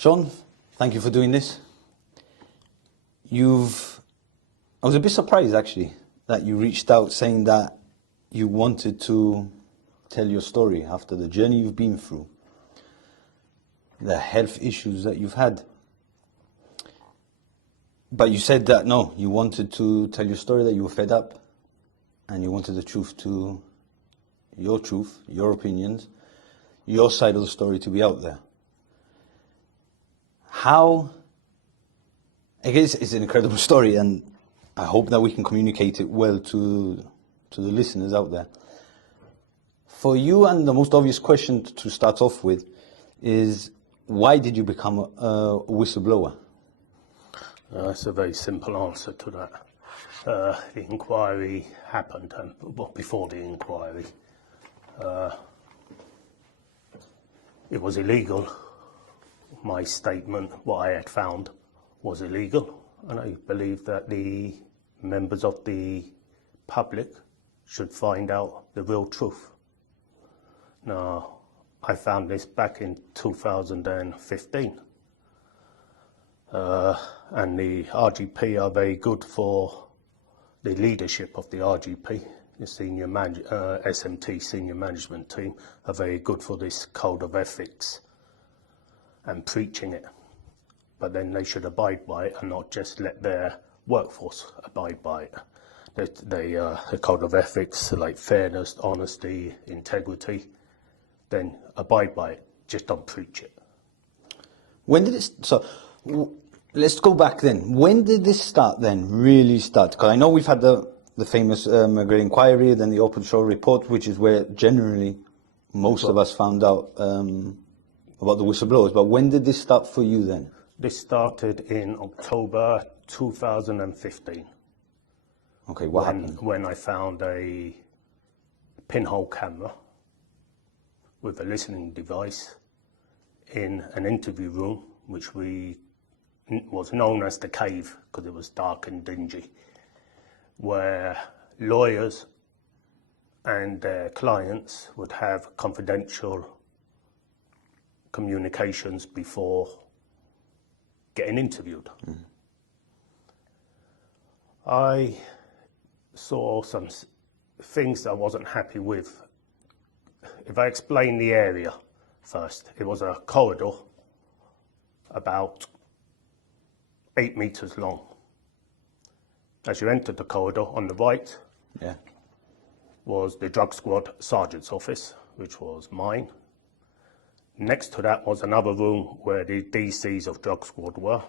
Sean, thank you for doing this. I was a bit surprised actually that you reached out saying that you wanted to tell your story after the journey you've been through, the health issues that you've had. But you said that no, you wanted to tell your story, that you were fed up and you wanted the truth, your opinions, your side of the story to be out there. I guess it's an incredible story, and I hope that we can communicate it well to the listeners out there. For you, and the most obvious question to start off with is, why did you become a whistleblower? That's a very simple answer to that. The inquiry happened, and before the inquiry, it was illegal. My statement, what I had found, was illegal, and I believe that the members of the public should find out the real truth. Now, I found this back in 2015. And the RGP are very good for the leadership of the RGP. The SMT senior management team are very good for this code of ethics and preaching it. But then they should abide by it and not just let their workforce abide by it. The code of ethics, like fairness, honesty, integrity, then abide by it, just don't preach it. When did it, so let's go back then. When did this start then, really start? Because I know we've had the famous McGregor inquiry, then the open show report, which is where generally most of us found out about the whistleblowers. But when did this start for you then? This started in October 2015. Okay, what happened? When I found a pinhole camera with a listening device in an interview room, which was known as the cave because it was dark and dingy, where lawyers and their clients would have confidential communications before getting interviewed. Mm. I saw some things I wasn't happy with. If I explain the area first, it was a corridor about 8 meters long. As you entered the corridor, on the right was the drug squad sergeant's office, which was mine. Next to that was another room where the DCs of drug squad were.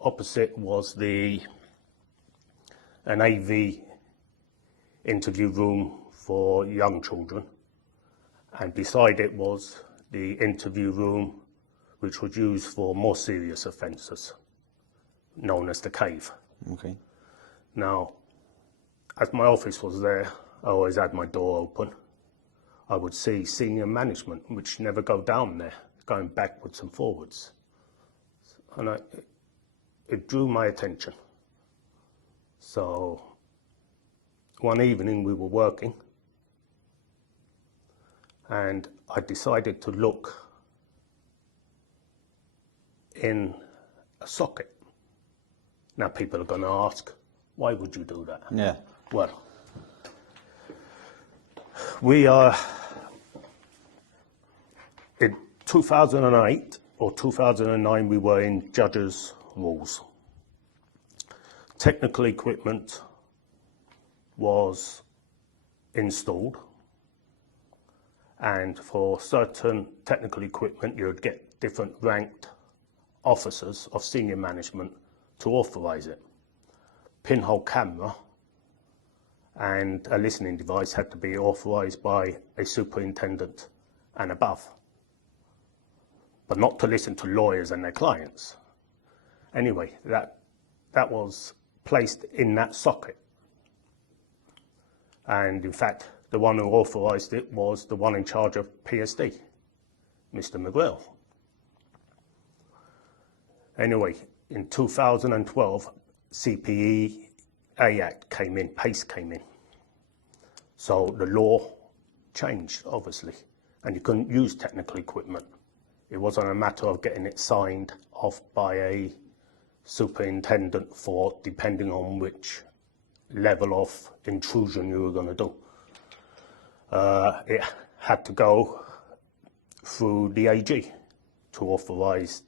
Opposite was an AV interview room for young children, and beside it was the interview room which was used for more serious offences, known as the cave. Okay. Now, as my office was there, I always had my door open. I would see senior management, which never go down there, going backwards and forwards. And it drew my attention. So one evening we were working, and I decided to look in a socket. Now people are going to ask, why would you do that? Yeah. Well, we are in 2008 or 2009, we were in judges' rules. Technical equipment was installed, and for certain technical equipment you would get different ranked officers of senior management to authorize it. Pinhole camera and a listening device had to be authorized by a superintendent and above, but not to listen to lawyers and their clients. Anyway, that was placed in that socket. And in fact, the one who authorized it was the one in charge of PSD, Mr. McGregor. Anyway, in 2012, CPEA Act came in, PACE came in. So the law changed, obviously, and you couldn't use technical equipment It wasn't a matter of getting it signed off by a superintendent for depending on which level of intrusion you were going to do. It had to go through the AG to authorise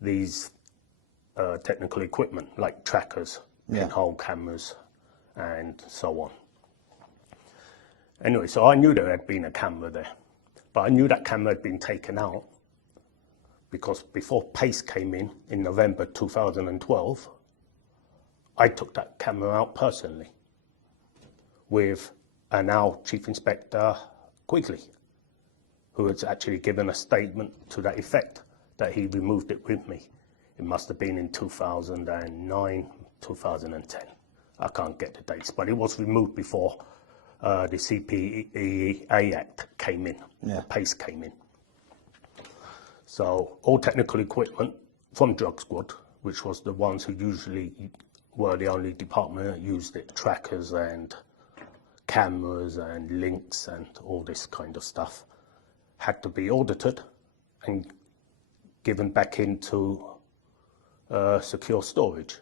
these technical equipment like trackers, pinhole cameras and so on. Anyway, so I knew there had been a camera there, but I knew that camera had been taken out because before PACE came in November 2012, I took that camera out personally with a now Chief Inspector Quigley, who has actually given a statement to that effect that he removed it with me. It must have been in 2009, 2010. I can't get the dates, but it was removed before the CPEA Act came in, the PACE came in. So all technical equipment from Drug Squad, which was the ones who usually were the only department that used it, trackers and cameras and links and all this kind of stuff, had to be audited and given back into secure storage,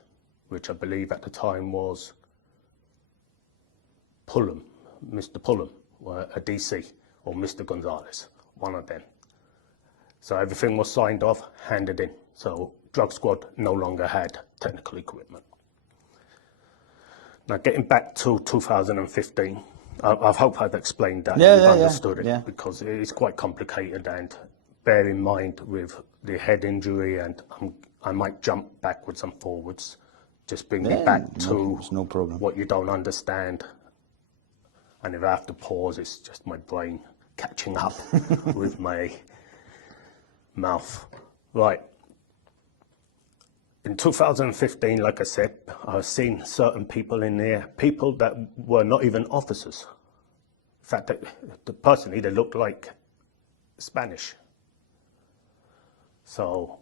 which I believe at the time was Pullum, Mr. Pullum, a DC, or Mr. Gonzalez, one of them. So everything was signed off, handed in. So Drug Squad no longer had technical equipment. Now getting back to 2015, I hope I've explained that, you've understood it, because it is quite complicated, and bear in mind with the head injury, and I might jump backwards and forwards, just bring me back to no problem. what you don't understand. And if I have to pause, it's just my brain catching up with my mouth. Right. In 2015, like I said, I've seen certain people in there, people that were not even officers. In fact, personally, they looked like Spanish. So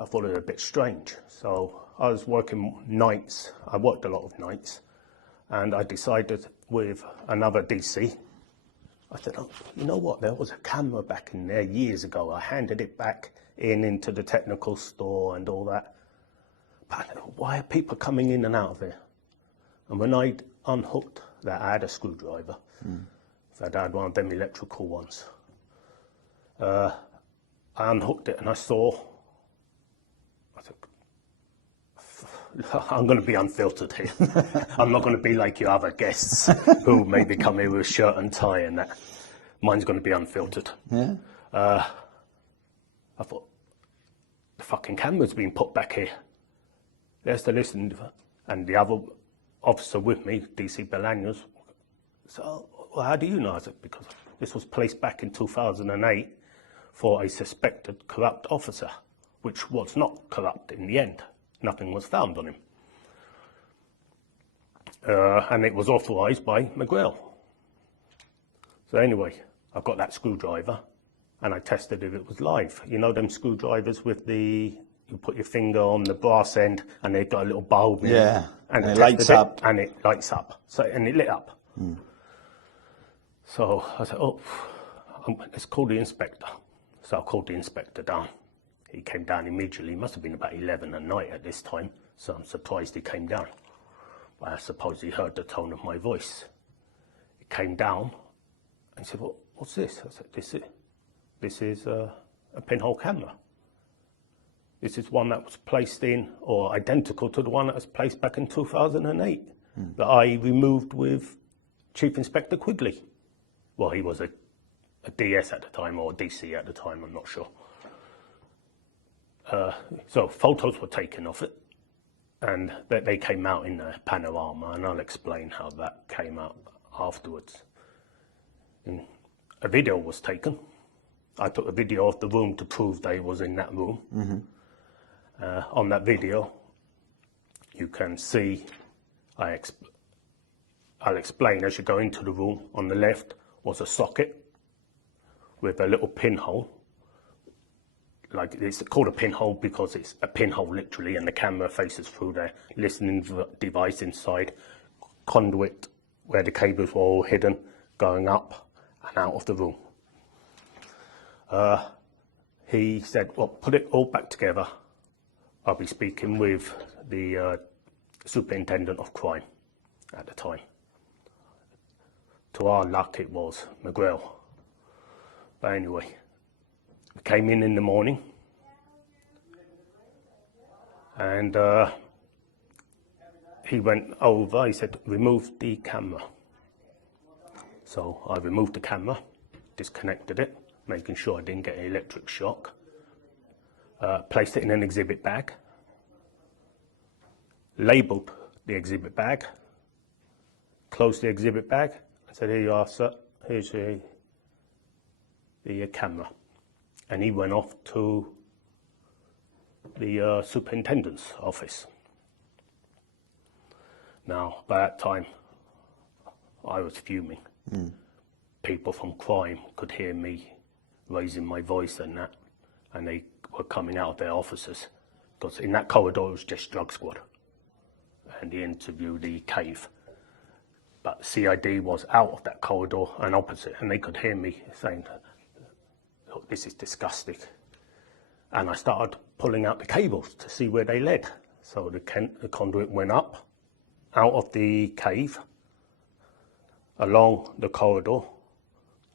I thought it was a bit strange. So I was working nights. I worked a lot of nights. And I decided with another DC, I said, oh, you know what, there was a camera back in there years ago. I handed it back into the technical store and all that. But why are people coming in and out of here? And when I unhooked that, I had a screwdriver. So I had one of them electrical ones. I unhooked it and I saw, I'm going to be unfiltered here. I'm not going to be like your other guests who maybe come here with shirt and tie and that. Mine's going to be unfiltered. I thought, the fucking camera's been put back here. There's the listen, and the other officer with me, DC Bolaños. So, well, how do you know? I said, because this was placed back in 2008 for a suspected corrupt officer, which was not corrupt in the end. Nothing was found on him. And it was authorised by McGrail. So anyway, I got that screwdriver and I tested if it was live. You know them screwdrivers with the, you put your finger on the brass end and they've got a little bulb in it. And it lights up. And it lights up. So, and it lit up. So I said, oh, let's call the inspector. So I called the inspector down. He came down immediately. It must have been about 11 at night at this time, so I'm surprised he came down. But I suppose he heard the tone of my voice. He came down and said, well, what's this? I said, this is a pinhole camera. This is one that was placed in, or identical to the one that was placed back in 2008, that I removed with Chief Inspector Quigley. Well, he was a DS at the time, or a DC at the time, I'm not sure. So photos were taken of it, and they came out in a panorama, and I'll explain how that came out afterwards. And a video was taken. I took a video of the room to prove they was in that room. On that video, you can see, I'll explain as you go into the room. On the left was a socket with a little pinhole. Like, it's called a pinhole because it's a pinhole literally, and the camera faces through there. Listening device inside, conduit where the cables were all hidden, going up and out of the room. he said, well, put it all back together. I'll be speaking with the superintendent of crime at the time. To our luck, it was McGrail. But anyway, we came in the morning, and he went over, he said, remove the camera. So I removed the camera, disconnected it, making sure I didn't get an electric shock, placed it in an exhibit bag, labelled the exhibit bag, closed the exhibit bag, and said, here you are, sir, here's the camera. And he went off to the superintendent's office. Now, by that time, I was fuming. People from crime could hear me raising my voice and that, and they were coming out of their offices, because in that corridor it was just drug squad, and he interviewed the cave. But CID was out of that corridor and opposite, and they could hear me saying, look, this is disgusting. And I started pulling out the cables to see where they led. So the conduit went up, out of the cave, along the corridor,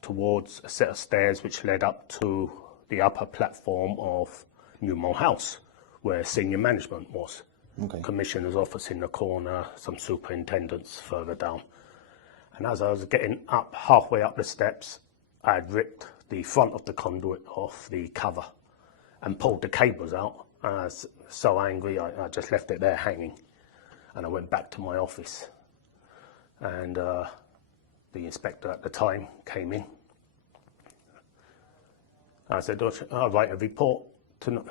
towards a set of stairs which led up to the upper platform of Newmont House, where senior management was. Okay. Commissioner's office in the corner, some superintendents further down. And as I was getting up, halfway up the steps, I had ripped the front of the conduit off the cover and pulled the cables out. And I was so angry, I just left it there hanging. And I went back to my office. And the inspector at the time came in. I said, I'll write a report to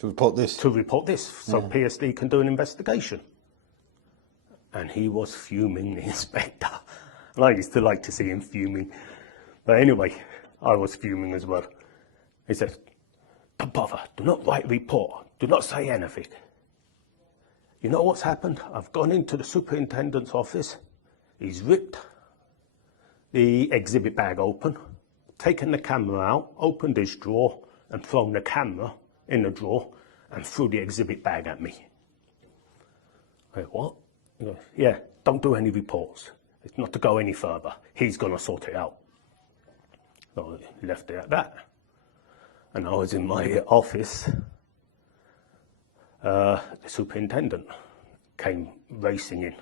report this. To report this, so PSD can do an investigation. And he was fuming, the inspector. And I used to like to see him fuming. But anyway, I was fuming as well. He said, don't bother, do not write a report, do not say anything. You know what's happened? I've gone into the superintendent's office, he's ripped the exhibit bag open, taken the camera out, opened his drawer, and thrown the camera in the drawer and threw the exhibit bag at me. I went, what? He goes, yeah, don't do any reports. It's not to go any further. He's going to sort it out. So I left it at that. And I was in my office. The superintendent came racing in.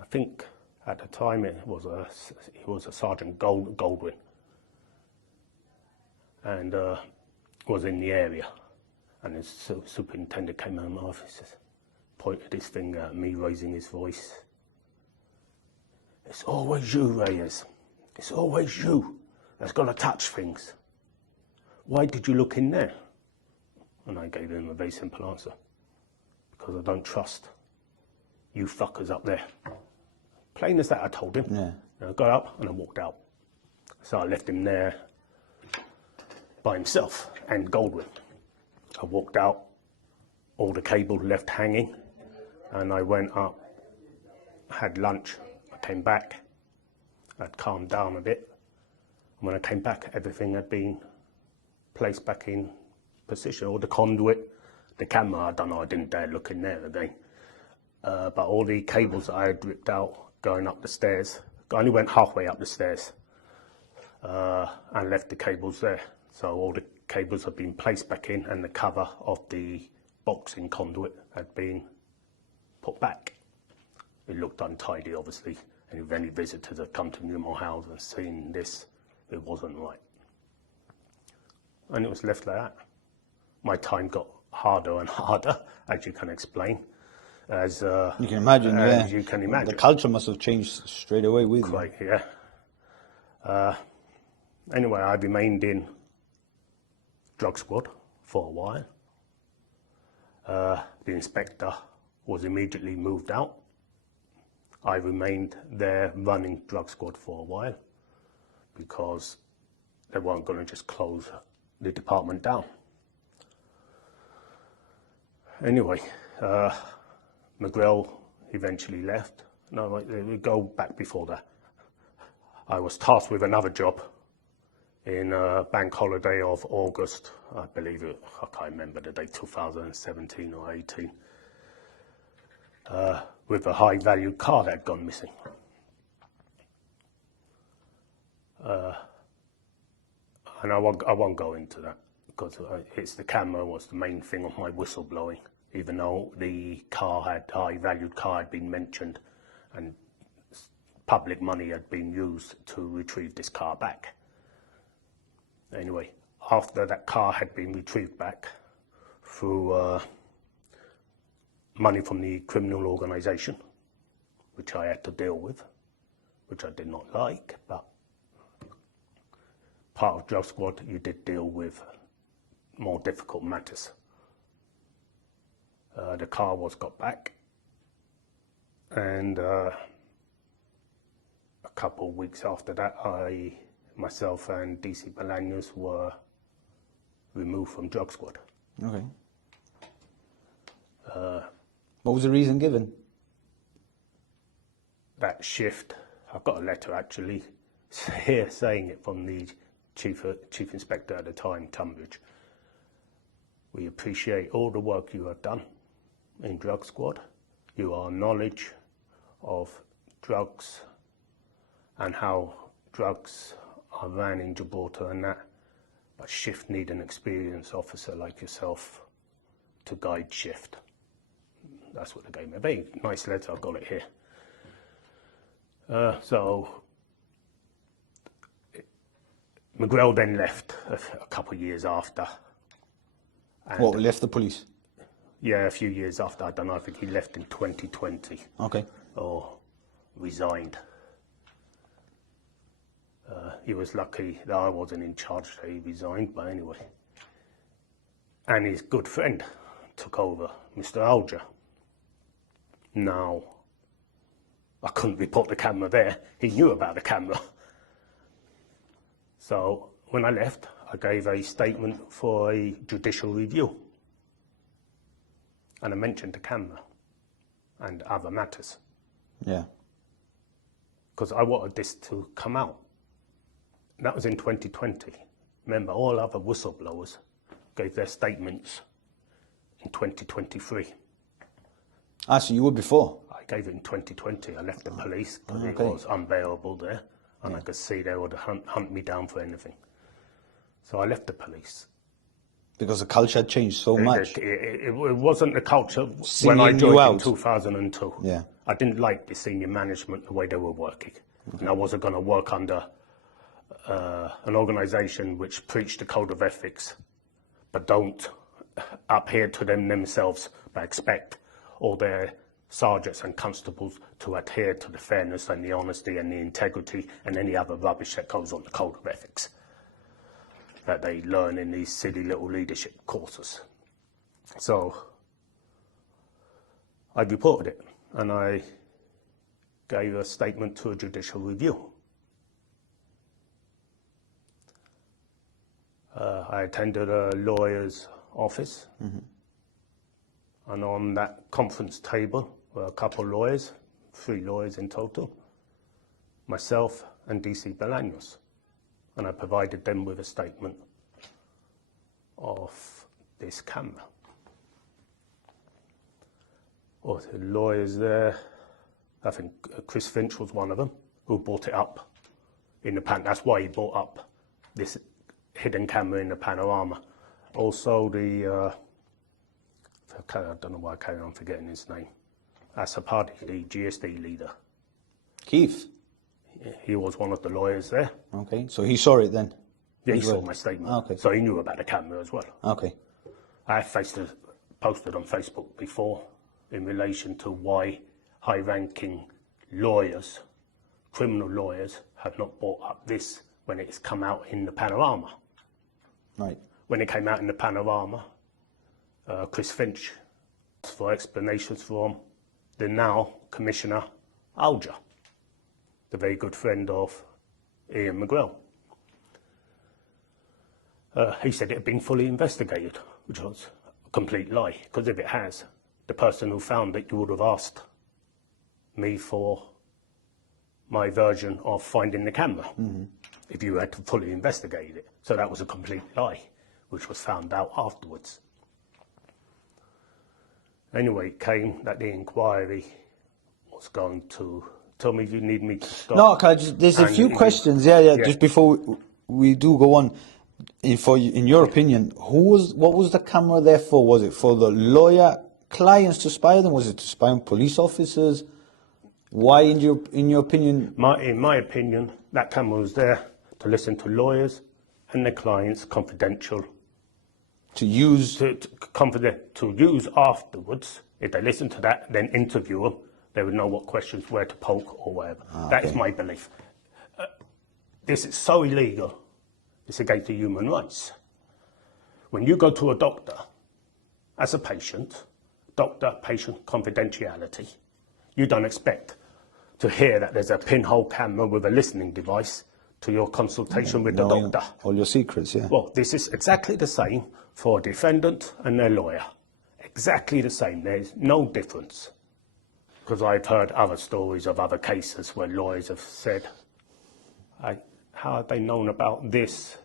I think at the time he was a Sergeant Goldwyn, and was in the area. And the superintendent came out of my office, pointed his finger at me, raising his voice. It's always you, Reyes. It's always you that's got to touch things. Why did you look in there? And I gave him a very simple answer. Because I don't trust you fuckers up there. Plain as that, I told him. Yeah. And I got up and I walked out. So I left him there by himself and Goldwyn. I walked out, all the cable left hanging, and I went up, had lunch. I came back, I'd calmed down a bit. When I came back, everything had been placed back in position. All the conduit, the camera, I don't know, I didn't dare look in there again. But all the cables that I had ripped out going up the stairs, I only went halfway up the stairs and left the cables there. So all the cables had been placed back in and the cover of the boxing conduit had been put back. It looked untidy, obviously, and if any visitors had come to Newmont House and seen this, it wasn't right. And it was left like that. My time got harder and harder, as you can explain. As you can imagine, as yeah. you can imagine. The culture must have changed straight away with you. Right, yeah. Anyway, I remained in drug squad for a while. The inspector was immediately moved out. I remained there running drug squad for a while because they weren't going to just close the department down. Anyway, McGrail eventually left. No, we go back before that. I was tasked with another job in a bank holiday of August, I believe it, I can't remember the date, 2017 or 18, with a high value car that had gone missing. And I won't go into that because it's the camera was the main thing of my whistleblowing, even though the high valued car had been mentioned and public money had been used to retrieve this car back. Anyway, after that car had been retrieved back through money from the criminal organisation, which I had to deal with, which I did not like, but part of drug squad, you did deal with more difficult matters. The car was got back, and a couple of weeks after that, myself and DC Bolaños were removed from drug squad. Okay. What was the reason given? That shift, I've got a letter actually here saying it from the chief inspector at the time, Tunbridge. We appreciate all the work you have done in drug squad. Your knowledge of drugs and how drugs are ran in Gibraltar and that, but shift need an experienced officer like yourself to guide shift. That's what they gave me. A very nice letter, I've got it here. So McGrail then left a couple of years after. What, left the police? Yeah, a few years after. I don't know, I think he left in 2020. Okay. Or resigned. He was lucky that I wasn't in charge, so he resigned, but anyway. And his good friend took over, Mr. Alger. Now, I couldn't report the camera there. He knew about the camera. So when I left, I gave a statement for a judicial review. And I mentioned the camera and other matters. Yeah. Because I wanted this to come out. That was in 2020. Remember, all other whistleblowers gave their statements in 2023. Ah, so you were before? I gave it in 2020. I left the police because it was unbearable there. And I could see they would hunt me down for anything. So I left the police. Because the culture had changed so much. It wasn't the culture when I Singling you joined in out. 2002. Yeah. I didn't like the senior management, the way they were working. And I wasn't going to work under an organisation which preached the code of ethics, but don't adhere to them themselves, but expect all their sergeants and constables to adhere to the fairness and the honesty and the integrity and any other rubbish that goes on the code of ethics that they learn in these silly little leadership courses. So I reported it and I gave a statement to a judicial review. I attended a lawyer's office, and on that conference table were a couple of lawyers, 3 lawyers in total, myself and DC Bolaños, and I provided them with a statement of this camera. Or the lawyers there, I think Chris Finch was one of them, who brought it up in the that's why he brought up this hidden camera in the panorama. Also the, I don't know why I carry on forgetting his name, Asapadi, the GSD leader. Keith? He was one of the lawyers there. Okay, so he saw it then? Yeah, he saw my statement. Okay. So he knew about the camera as well. Okay. I had posted on Facebook before in relation to why high-ranking lawyers, criminal lawyers, have not brought up this when it's come out in the panorama. Right. When it came out in the panorama, Chris Finch asked for explanations from the now Commissioner Alger, the very good friend of Ian McGrail. He said it had been fully investigated, which was a complete lie, because if it has, the person who found it, you would have asked me for my version of finding the camera. if you had to fully investigate it. So that was a complete lie, which was found out afterwards. Anyway, it came that the inquiry was going to... Tell me if you need me to stop. No, there's a few questions. Yeah. Just before we do go on, in your opinion, what was the camera there for? Was it for the lawyer clients to spy on them? Was it to spy on police officers? Why, in your opinion? In my opinion, that camera was there to listen to lawyers and their clients, confidential. To use To use afterwards. If they listen to that, then interview them. They would know what questions, where to poke or whatever. That is my belief. This is so illegal. It's against the human rights. When you go to a doctor, as a patient, doctor-patient confidentiality, you don't expect to hear that there's a pinhole camera with a listening device to your consultation with the doctor. All your secrets, yeah. Well, this is exactly the same for a defendant and their lawyer. Exactly the same. There's no difference. Because I've heard other stories of other cases where lawyers have said, how have they known about this?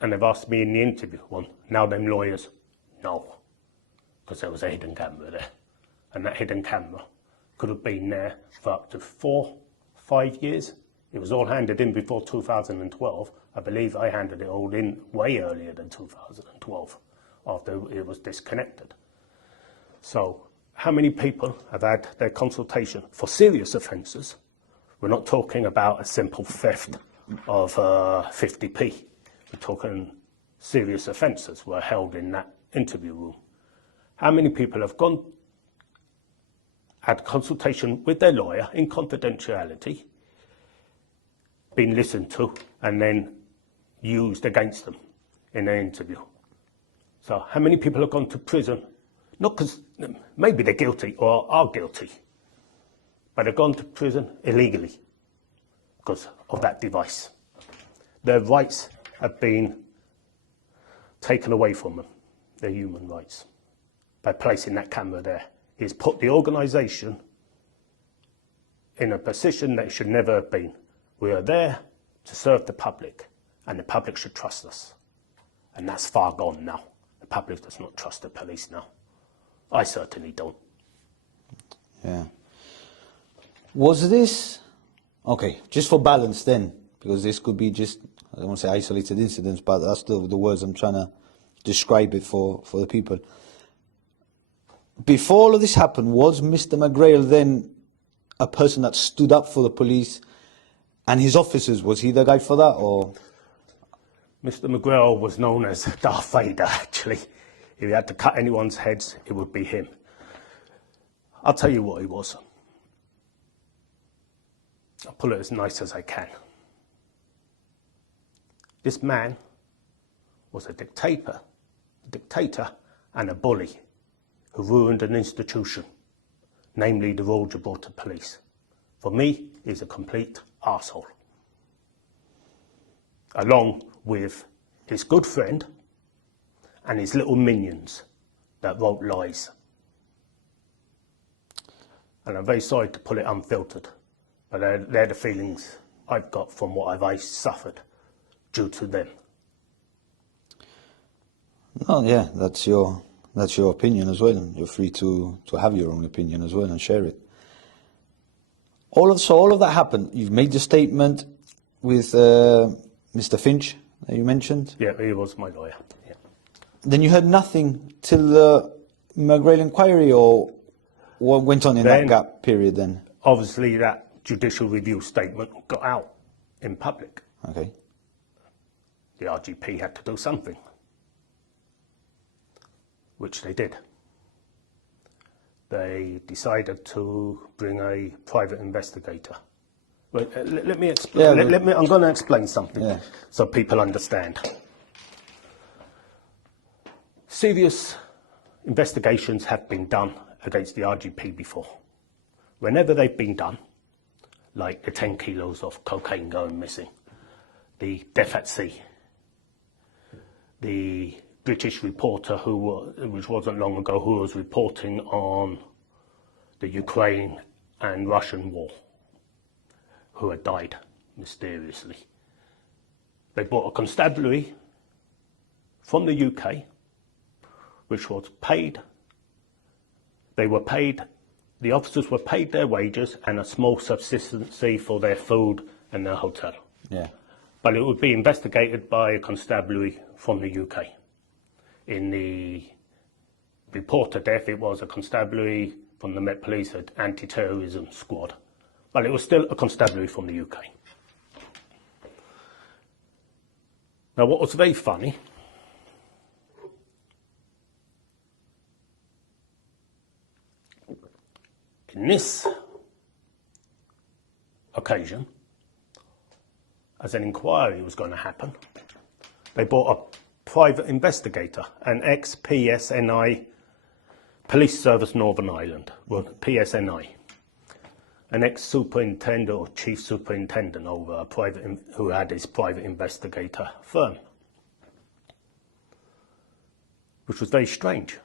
And they've asked me in the interview, well, now them lawyers know. Because there was a hidden camera there. And that hidden camera could have been there for up to 4-5 years. It was all handed in before 2012. I believe I handed it all in way earlier than 2012, after it was disconnected. So, how many people have had their consultation for serious offences? We're not talking about a simple theft of 50p. We're talking serious offences were held in that interview room. How many people have had consultation with their lawyer in confidentiality, been listened to, and then used against them in an interview? So how many people have gone to prison? Not because maybe they're guilty or are guilty, but they've gone to prison illegally because of that device. Their rights have been taken away from them, their human rights, by placing that camera there. It's put the organisation in a position that it should never have been. We are there to serve the public, and the public should trust us. And that's far gone now. The public does not trust the police now. I certainly don't. Yeah. Was this... Okay, just for balance then, because this could be just, I don't want to say isolated incidents, but that's the words I'm trying to describe it for the people. Before all of this happened, was Mr. McGrail then a person that stood up for the police and his officers? Was he the guy for that, or...? Mr. McGrail was known as Darth Vader, actually. If he had to cut anyone's heads, it would be him. I'll tell you what he was. I'll pull it as nice as I can. This man was a dictator and a bully who ruined an institution, namely the Royal Gibraltar Police. For me, he's a complete arsehole. Along with his good friend and his little minions that wrote lies. And I'm very sorry to put it unfiltered, but they're the feelings I've got from what I've suffered due to them. Oh yeah, that's your opinion as well, and you're free to have your own opinion as well and share it. All of that happened. You've made the statement with Mr. Finch that you mentioned. Yeah, he was my lawyer. Yeah. Then you heard nothing till the McGrail inquiry, or what went on in that gap period then? Obviously that judicial review statement got out in public. Okay. The RGP had to do something, which they did. They decided to bring a private investigator. But let me explain. Yeah, I'm going to explain something so people understand. Serious investigations have been done against the RGP before. Whenever they've been done, like the 10 kilos of cocaine going missing, the death at sea, the British reporter which wasn't long ago, who was reporting on the Ukraine and Russian war, who had died mysteriously. They bought a constabulary from the UK, which was paid. They were paid, the officers were paid their wages and a small subsistence for their food and their hotel. Yeah. But it would be investigated by a constabulary from the UK. In the report to death, it was a constabulary from the Met Police anti-terrorism squad. But it was still a constabulary from the UK. Now, what was very funny, in this occasion, as an inquiry was going to happen, they brought a private investigator, an ex-PSNI, Police Service Northern Ireland, well, PSNI, an ex-superintendent or chief superintendent over a who had his private investigator firm, which was very strange.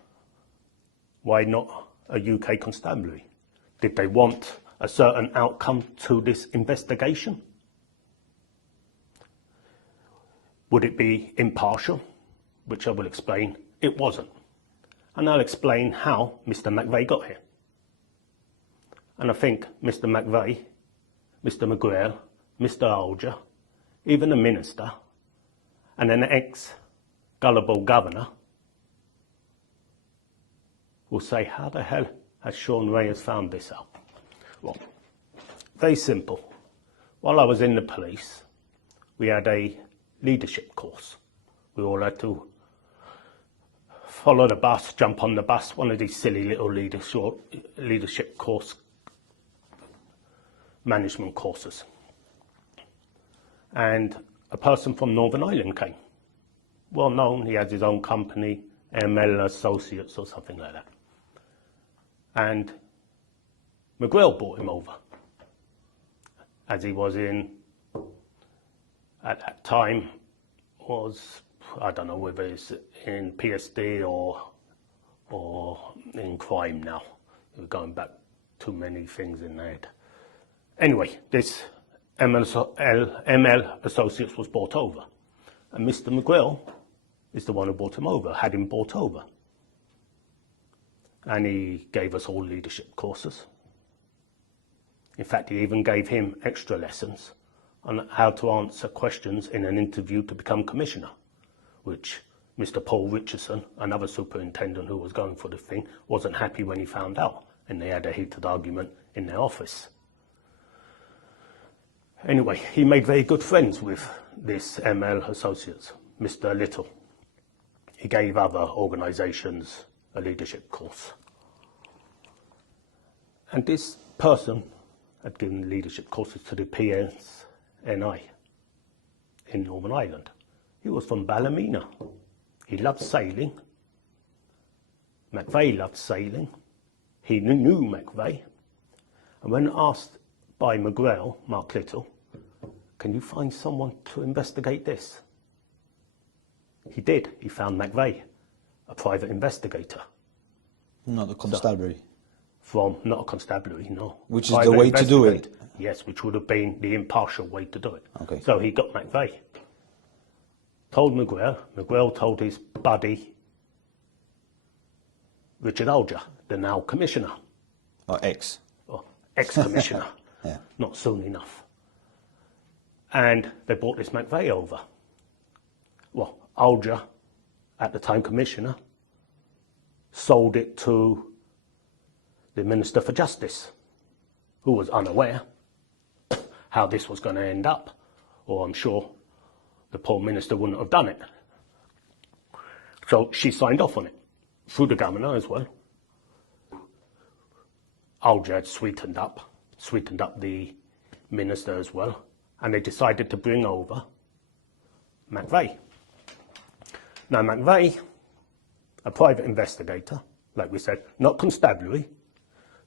Why not a UK constabulary? Did they want a certain outcome to this investigation? Would it be impartial? Which I will explain it wasn't. And I'll explain how Mr. McVeigh got here. And I think Mr. McVeigh, Mr. McGrail, Mr. Alger, even the minister, and an ex-gullible governor will say, how the hell has Sean Reyes found this out? Well, very simple. While I was in the police, we had a leadership course. We all had to follow the bus, jump on the bus, one of these silly little leadership course, management courses. And a person from Northern Ireland came. Well known, he has his own company, ML Associates or something like that. And McGrail brought him over, as he was in, at that time, was, I don't know whether it's in PSD or in crime now. We're going back too many things in there. Anyway, this ML Associates was brought over. And Mr. McGrail is the one who brought him over, had him brought over. And he gave us all leadership courses. In fact, he even gave him extra lessons on how to answer questions in an interview to become commissioner, which Mr. Paul Richardson, another superintendent who was going for the thing, wasn't happy when he found out, and they had a heated argument in their office. Anyway, he made very good friends with this ML Associates, Mr. Little. He gave other organisations a leadership course. And this person had given leadership courses to the PSNI in Northern Ireland. He was from Ballymena. He loved sailing. McVeigh loved sailing. He knew McVeigh. And when asked by McGrail, Mark Little, can you find someone to investigate this? He did. He found McVeigh, a private investigator. Not the constabulary. Not a constabulary, no. Which is the way to do it. Yes, which would have been the impartial way to do it. Okay. So he got McVeigh. Told McGrail told his buddy, Richard Alger, the now commissioner. Or Ex-commissioner. Yeah. Not soon enough. And they brought this McVeigh over. Well, Alger, at the time commissioner, sold it to the Minister for Justice, who was unaware how this was going to end up, or I'm sure the poor minister wouldn't have done it. So she signed off on it, through the governor as well. Alger had sweetened up the minister as well, and they decided to bring over McVeigh. Now McVeigh, a private investigator, like we said, not constabulary,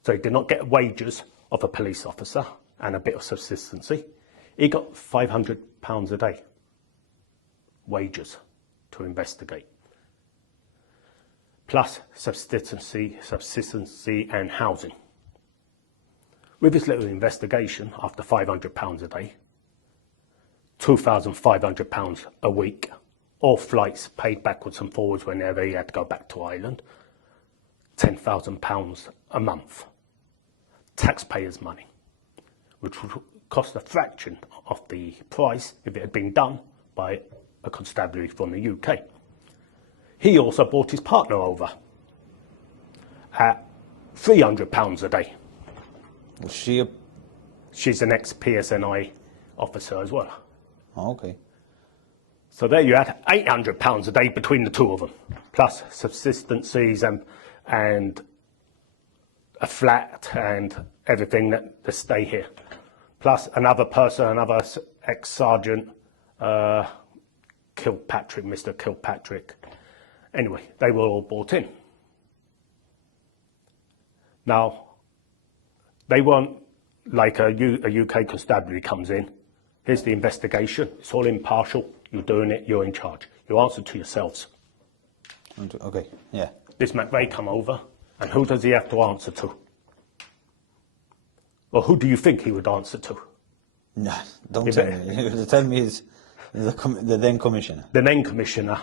so he did not get wages of a police officer and a bit of subsistency. He got £500 a day wages to investigate, plus subsistency and housing. With this little investigation, after £500 a day, £2,500 a week, all flights paid backwards and forwards whenever he had to go back to Ireland, £10,000 a month, taxpayers' money, which would cost a fraction of the price if it had been done by a constabulary from the UK. He also brought his partner over at £300 a day. Was she a... She's an ex-PSNI officer as well. Oh, okay. So there you had £800 a day between the two of them, plus subsistencies and a flat and everything that to stay here. Plus another person, another ex-sergeant, Kilpatrick, Mr. Kilpatrick. Anyway, they were all brought in. Now, they weren't like a UK constabulary comes in. Here's the investigation. It's all impartial. You're doing it. You're in charge. You answer to yourselves. Okay, yeah. This McVeigh come over, and who does he have to answer to? Well, who do you think he would answer to? No, don't tell me. You tell me is the then commissioner. The then commissioner,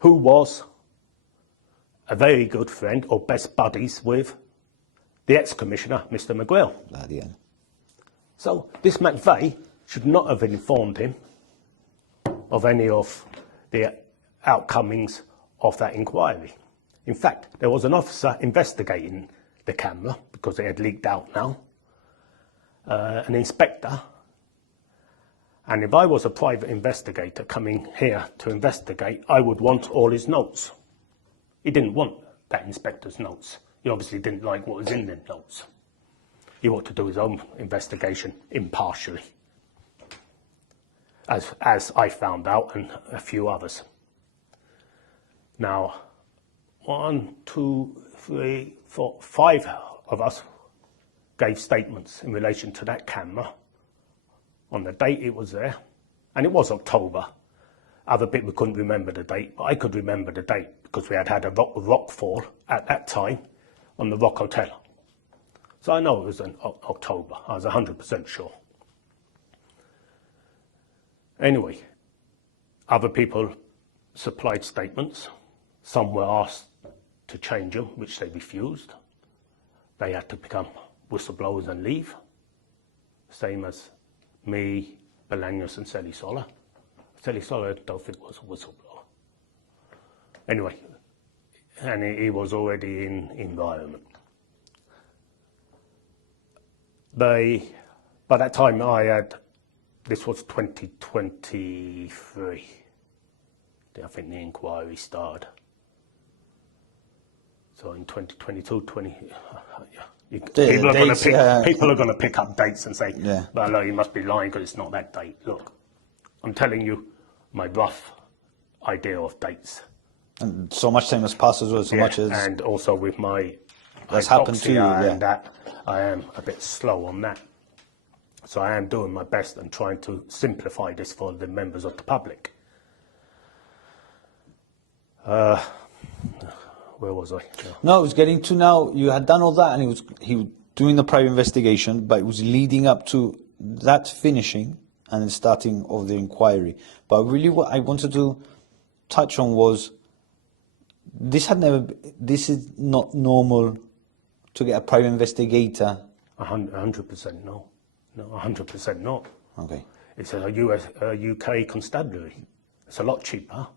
who was a very good friend or best buddies with the ex-commissioner, Mr. McGrail. Bloody hell. So this McVeigh should not have informed him of any of the outcomings of that inquiry. In fact, there was an officer investigating the camera because it had leaked out now, an inspector. And if I was a private investigator coming here to investigate, I would want all his notes. He didn't want that inspector's notes. He obviously didn't like what was in them notes. He ought to do his own investigation impartially, as I found out and a few others. Now, 1, 2, 3, 4, 5 of us gave statements in relation to that camera on the date it was there, and it was October. Other people couldn't remember the date, but I could remember the date because we had a rock fall at that time on the Rock Hotel. So I know it was in October. I was 100% sure. Anyway, other people supplied statements. Some were asked to change them, which they refused. They had to become whistleblowers and leave, same as me, Bolaños and Sally Sola. Sally Sola, I don't think was a whistleblower. Anyway, and he was already in environment. By that time this was 2023. I think the inquiry started. So in 2022, people are going to pick up dates and say, well, no, you must be lying because it's not that date. Look, I'm telling you my rough idea of dates. And so much time has passed as well, and also with my that's happened to you, and that I am a bit slow on that. So I am doing my best and trying to simplify this for the members of the public. Where was I? No, I was getting to now. You had done all that, and he was doing the private investigation, but it was leading up to that finishing and the starting of the inquiry. But really, what I wanted to touch on was this is not normal to get a private investigator. 100% no. No, 100% not. Okay. It's a UK constabulary. It's a lot cheaper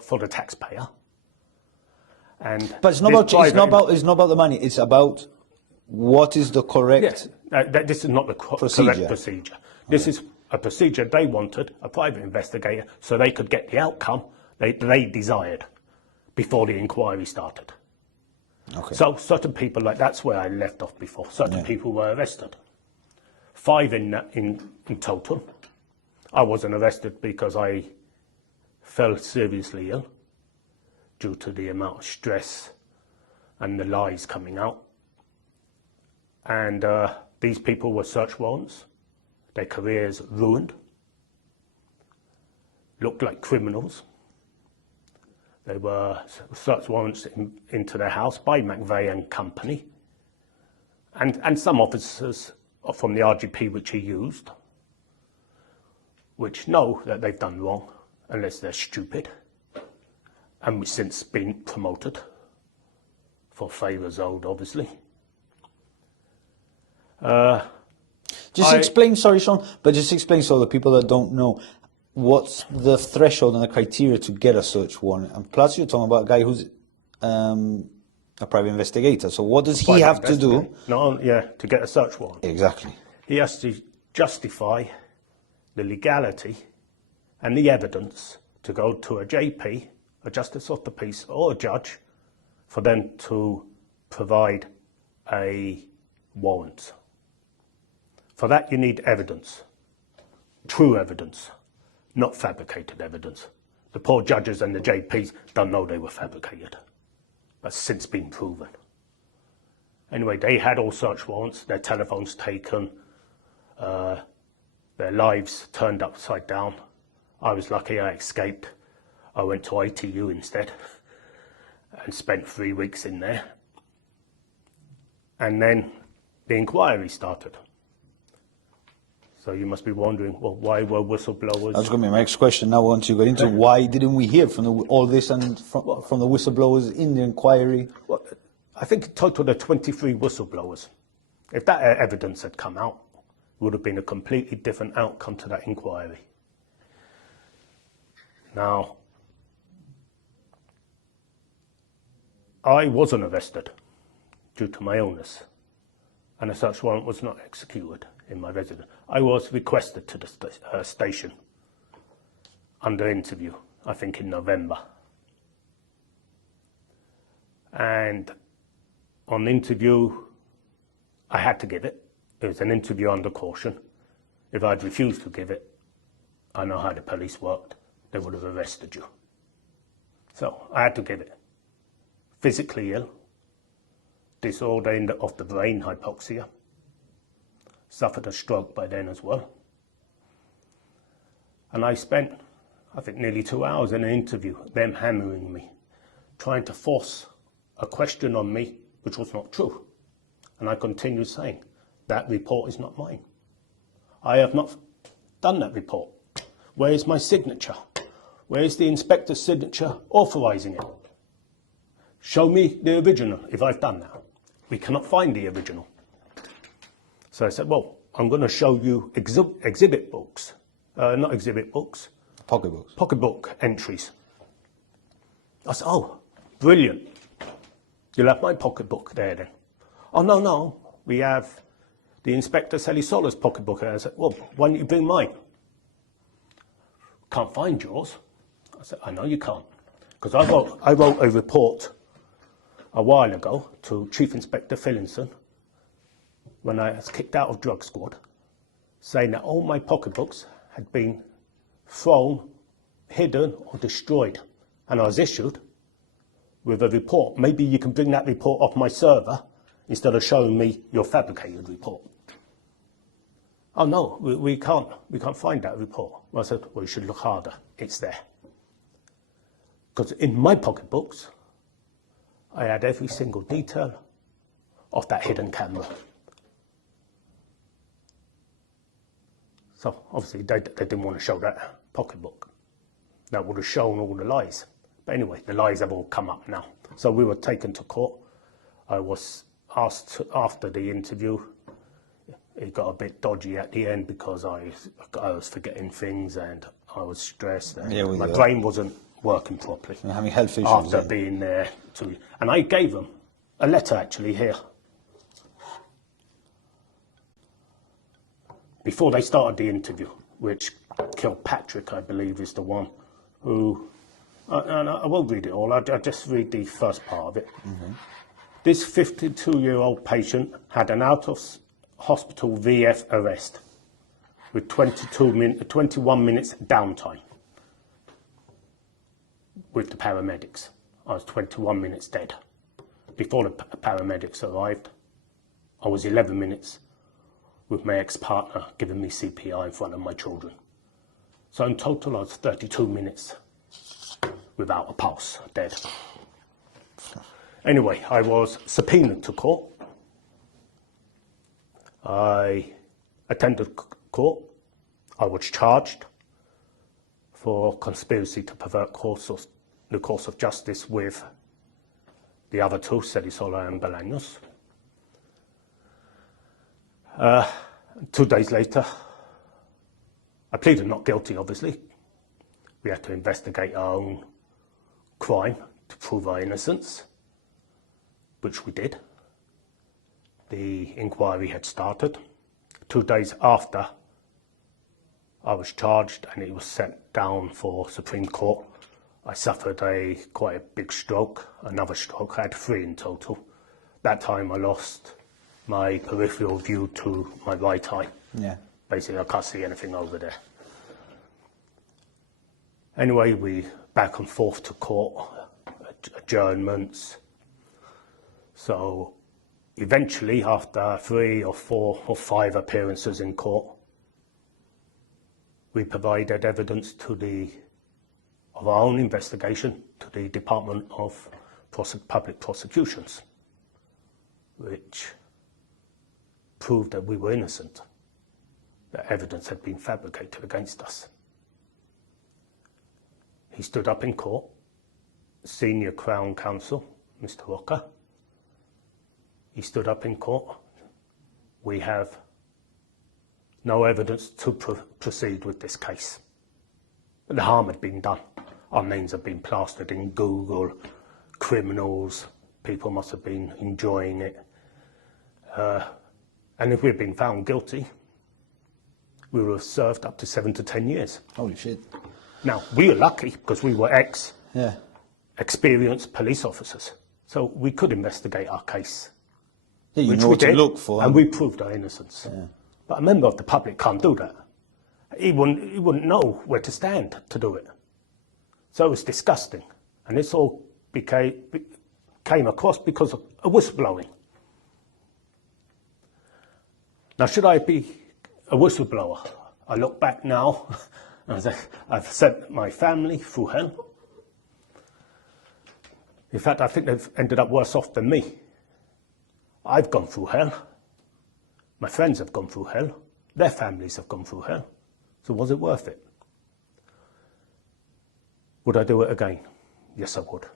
for the taxpayer. But it's not about the money. It's about what is the correct this is not the correct procedure. This is a procedure they wanted, a private investigator, so they could get the outcome they desired before the inquiry started. Okay. So certain people, like that's where I left off before, certain people were arrested. 5 in total. I wasn't arrested because I fell seriously ill due to the amount of stress and the lies coming out. And these people were search warrants, their careers ruined, looked like criminals. They were search warrants into their house by McVeigh and company, and some officers from the RGP which he used. which know that they've done wrong, unless they're stupid, and which since been promoted for favours owed, obviously. Just explain, sorry Sean, but just explain so the people that don't know, what's the threshold and the criteria to get a search warrant? And plus you're talking about a guy who's a private investigator, so what does he have to do? To get a search warrant. Exactly. He has to justify the legality and the evidence to go to a JP, a Justice of the Peace, or a judge, for them to provide a warrant. For that you need evidence, true evidence, not fabricated evidence. The poor judges and the JPs don't know they were fabricated. That's since been proven. Anyway, they had all search warrants, their telephones taken, their lives turned upside down. I was lucky I escaped. I went to ITU instead and spent 3 weeks in there. And then the inquiry started. So you must be wondering, well, why were whistleblowers? That's going to be my next question. Now, once you got into why didn't we hear from all this and from the whistleblowers in the inquiry? Well, I think in total there are 23 whistleblowers. If that evidence had come out, it would have been a completely different outcome to that inquiry. Now, I wasn't arrested due to my illness, and a search warrant was not executed in my residence. I was requested to the station under interview, I think in November. And on interview, I had to give it. It was an interview under caution. If I'd refused to give it, I know how the police worked, they would have arrested you. So I had to give it. Physically ill, disorder of the brain, hypoxia, suffered a stroke by then as well. And I spent, I think, nearly 2 hours in an interview, them hammering me, trying to force a question on me which was not true. And I continued saying, that report is not mine. I have not done that report. Where is my signature? Where is the inspector's signature authorising it? Show me the original if I've done that. We cannot find the original. So I said, well, I'm going to show you exhibit books, not exhibit books. Pocketbooks. Pocketbook entries. I said, oh, brilliant. You'll have my pocketbook there then. Oh, no, we have the Inspector Celisola's pocketbook. And I said, well, why don't you bring mine? Can't find yours. I said, I know you can't. Because I wrote a report a while ago to Chief Inspector Fillinson when I was kicked out of drug squad, saying that all my pocketbooks had been thrown, hidden or destroyed. And I was issued with a report. Maybe you can bring that report off my server instead of showing me your fabricated report. Oh no, we can't find that report. Well, I said, well, you should look harder. It's there. Because in my pocketbooks, I had every single detail of that hidden camera. So obviously they didn't want to show that pocketbook. That would have shown all the lies. But anyway, the lies have all come up now. So we were taken to court. I was asked after the interview. It got a bit dodgy at the end because I was forgetting things and I was stressed and my brain wasn't working properly. And having health issues. After being there. And I gave them a letter actually here. Before they started the interview, which Kilpatrick, I believe, is the one who, and I won't read it all, I'll just read the first part of it. Mm-hmm. This 52-year-old patient had an out-of-hospital VF arrest with 21 minutes downtime with the paramedics. I was 21 minutes dead. Before the paramedics arrived, I was 11 minutes with my ex-partner giving me CPR in front of my children. So in total, I was 32 minutes without a pulse, dead. Anyway, I was subpoenaed to court. I attended court. I was charged for conspiracy to pervert the course of justice with the other two, Cedisola and Bolaños. 2 days later, I pleaded not guilty, obviously. We had to investigate our own crime to prove our innocence, which we did. The inquiry had started. 2 days after I was charged and it was sent down for Supreme Court, I suffered quite a big stroke, another stroke. I had 3 in total. That time I lost my peripheral view to my right eye. Yeah. Basically, I can't see anything over there. Anyway, we back and forth to court, adjournments. So eventually, after 3 or 4 or 5 appearances in court, we provided evidence of our own investigation to the Department of Public Prosecutions, which proved that we were innocent, that evidence had been fabricated against us. He stood up in court, Senior Crown Counsel, Mr. Rocker. He stood up in court. We have no evidence to proceed with this case. But the harm had been done. Our names have been plastered in Google, criminals, people must have been enjoying it. And if we'd been found guilty, we would have served up to 7 to 10 years. Holy shit. Now, we were lucky because we were Yeah. experienced police officers. So we could investigate our case. Yeah, you which know we what to did, look for. and we proved our innocence. Yeah. But a member of the public can't do that. He wouldn't know where to stand to do it. So it was disgusting. And this all came across because of a whistleblowing. Now, should I be a whistleblower? I look back now, and I've sent my family through hell. In fact, I think they've ended up worse off than me. I've gone through hell. My friends have gone through hell. Their families have gone through hell. So was it worth it? Would I do it again? Yes, I would.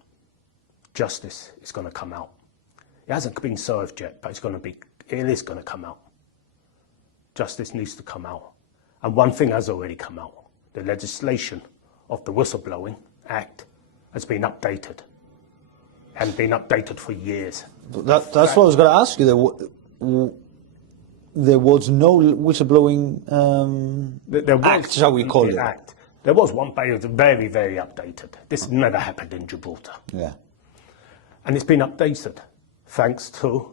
Justice is going to come out. It hasn't been served yet, but it is going to come out. Justice needs to come out. And one thing has already come out. The legislation of the Whistleblowing Act has been updated. And been updated for years. That's what I was going to ask you. There was no whistleblowing act, shall we call it? Act. There was one, but it was very, very updated. This never happened in Gibraltar. Yeah. And it's been updated thanks to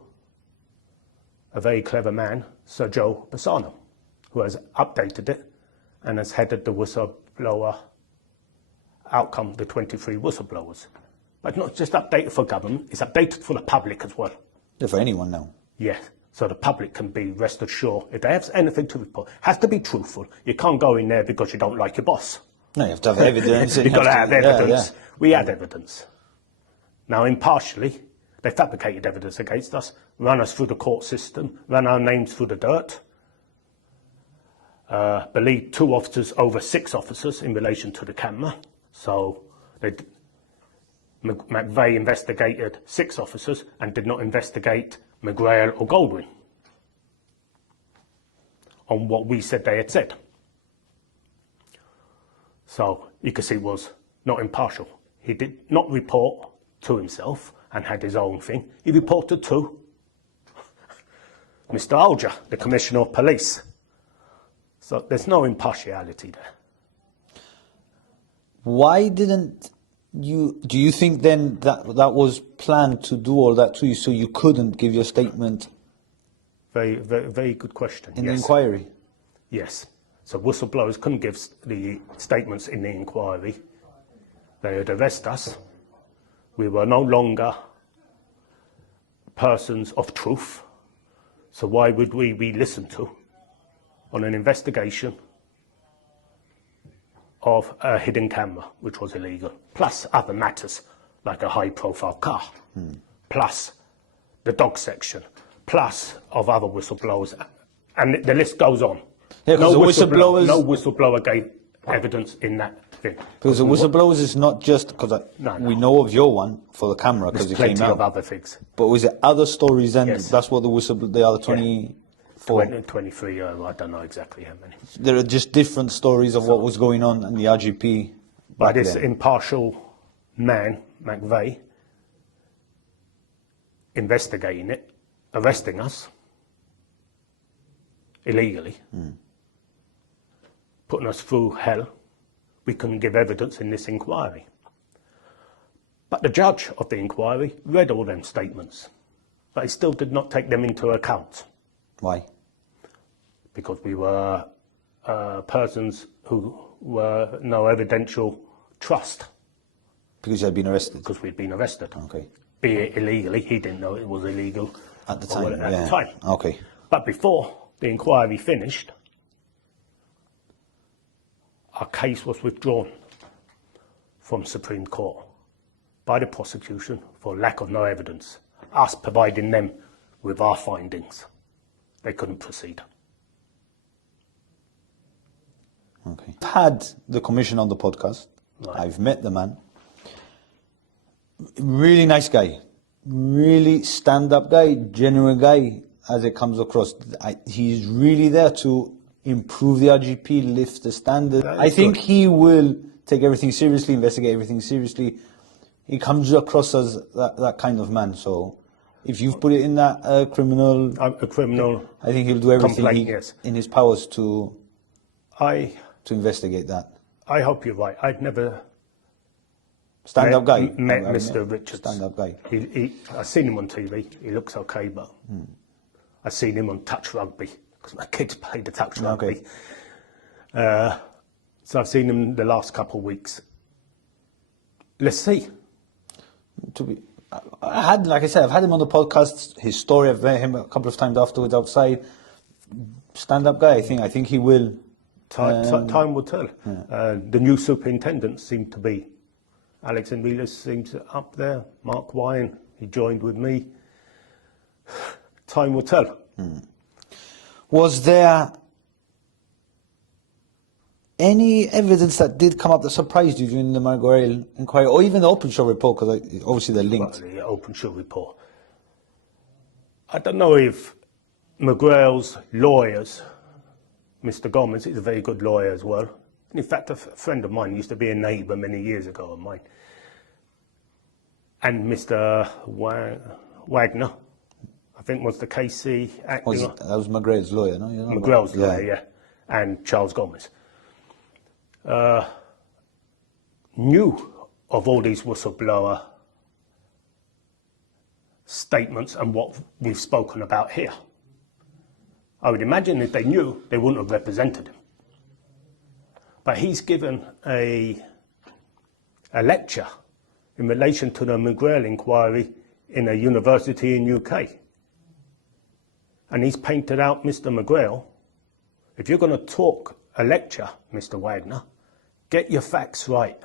a very clever man, Sir Joe Bassano, who has updated it and has headed the whistleblower outcome, the 23 whistleblowers. But not just updated for government, it's updated for the public as well. Yeah, for anyone now. Yes, so the public can be rest assured. If they have anything to report, has to be truthful. You can't go in there because you don't like your boss. No, you have to have evidence. You've got to have evidence. Yeah. We had evidence. Now, impartially, they fabricated evidence against us, ran us through the court system, ran our names through the dirt, believed 2 officers over 6 officers in relation to the camera. So McVeigh investigated 6 officers and did not investigate McGrail or Goldwyn on what we said they had said. So you can see it was not impartial. He did not report to himself and had his own thing. He reported to Mr. Alger, the Commissioner of Police. So there's no impartiality there. Why didn't you? Do you think then that was planned to do all that to you, so you couldn't give your statement? Very, very, very good question. In the inquiry. Yes. So whistleblowers couldn't give the statements in the inquiry. They would arrest us. We were no longer persons of truth. So why would we be listened to on an investigation of a hidden camera, which was illegal, plus other matters like a high-profile car, plus the dog section, plus of other whistleblowers, and the list goes on. Yeah, no the whistleblowers... no whistleblower gave evidence in that thing. Because the whistleblowers is not just because No. we know of your one for the camera because There's it came plenty of out. other things. But was it other stories then? Yes. That's what the other 24. 23, I don't know exactly how many. There are just different stories of what was going on in the RGP By back this then. impartial man, McVeigh, investigating it, arresting us illegally, putting us through hell. We couldn't give evidence in this inquiry. But the judge of the inquiry read all them statements, but he still did not take them into account Why? because we were persons who were no evidential trust Because you had been arrested. because we'd been arrested. Okay. Be it illegally, he didn't know it was illegal At the or time. at yeah. the time. Okay. But before the inquiry finished, our case was withdrawn from Supreme Court by the prosecution for lack of no evidence, us providing them with our findings. They couldn't proceed. Okay. I've had the commission on the podcast. Right. I've met the man. Really nice guy. Really stand-up guy, genuine guy, as it comes across. He's really there to improve the RGP, lift the standard. That is I think good. he will take everything seriously, investigate everything seriously. He comes across as that kind of man. So if you've put it in that criminal, A criminal I think he'll do everything complaint, yes. in his powers to I investigate that. hope you're right. I'd never Stand-up guy. met I've Mr. Richards. Stand-up guy. I've seen him on TV. He looks okay, but I've seen him on touch rugby because my kids play the touch rugby. So I've seen him the last couple of weeks. Let's see. Like I said, I've had him on the podcast. His story, I've met him a couple of times afterwards outside. Stand-up guy. I think he will. Time will tell. The new superintendents seem to be. Alex Enriles seems up there. Mark Wyan, he joined with me. Time will tell. Was there any evidence that did come up that surprised you during the Margaret inquiry, or even the open show report? Because obviously they're linked. The open show report. I don't know if McGrail's lawyers, Mr. Gomez, is a very good lawyer as well. In fact, a friend of mine used to be a neighbour many years ago of mine. And Mr. Wagner, I think was the KC acting. That was McGrail's lawyer, no? McGrail's lawyer, yeah. And Charles Gomez. Knew of all these whistleblower statements and what we've spoken about here. I would imagine if they knew, they wouldn't have represented him. But he's given a lecture in relation to the McGrail inquiry in a university in UK. And he's painted out Mr. McGrail. If you're going to talk a lecture, Mr. Wagner, get your facts right.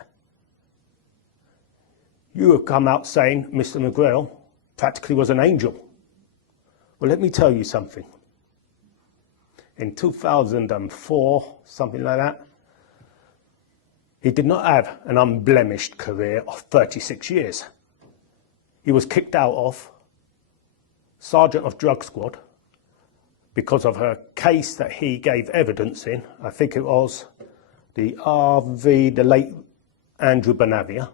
You have come out saying Mr. McGrail practically was an angel. Well, let me tell you something. In 2004, something like that, he did not have an unblemished career of 36 years. He was kicked out of Sergeant of Drug Squad because of a case that he gave evidence in. I think it was the RV, the late Andrew Bonavia.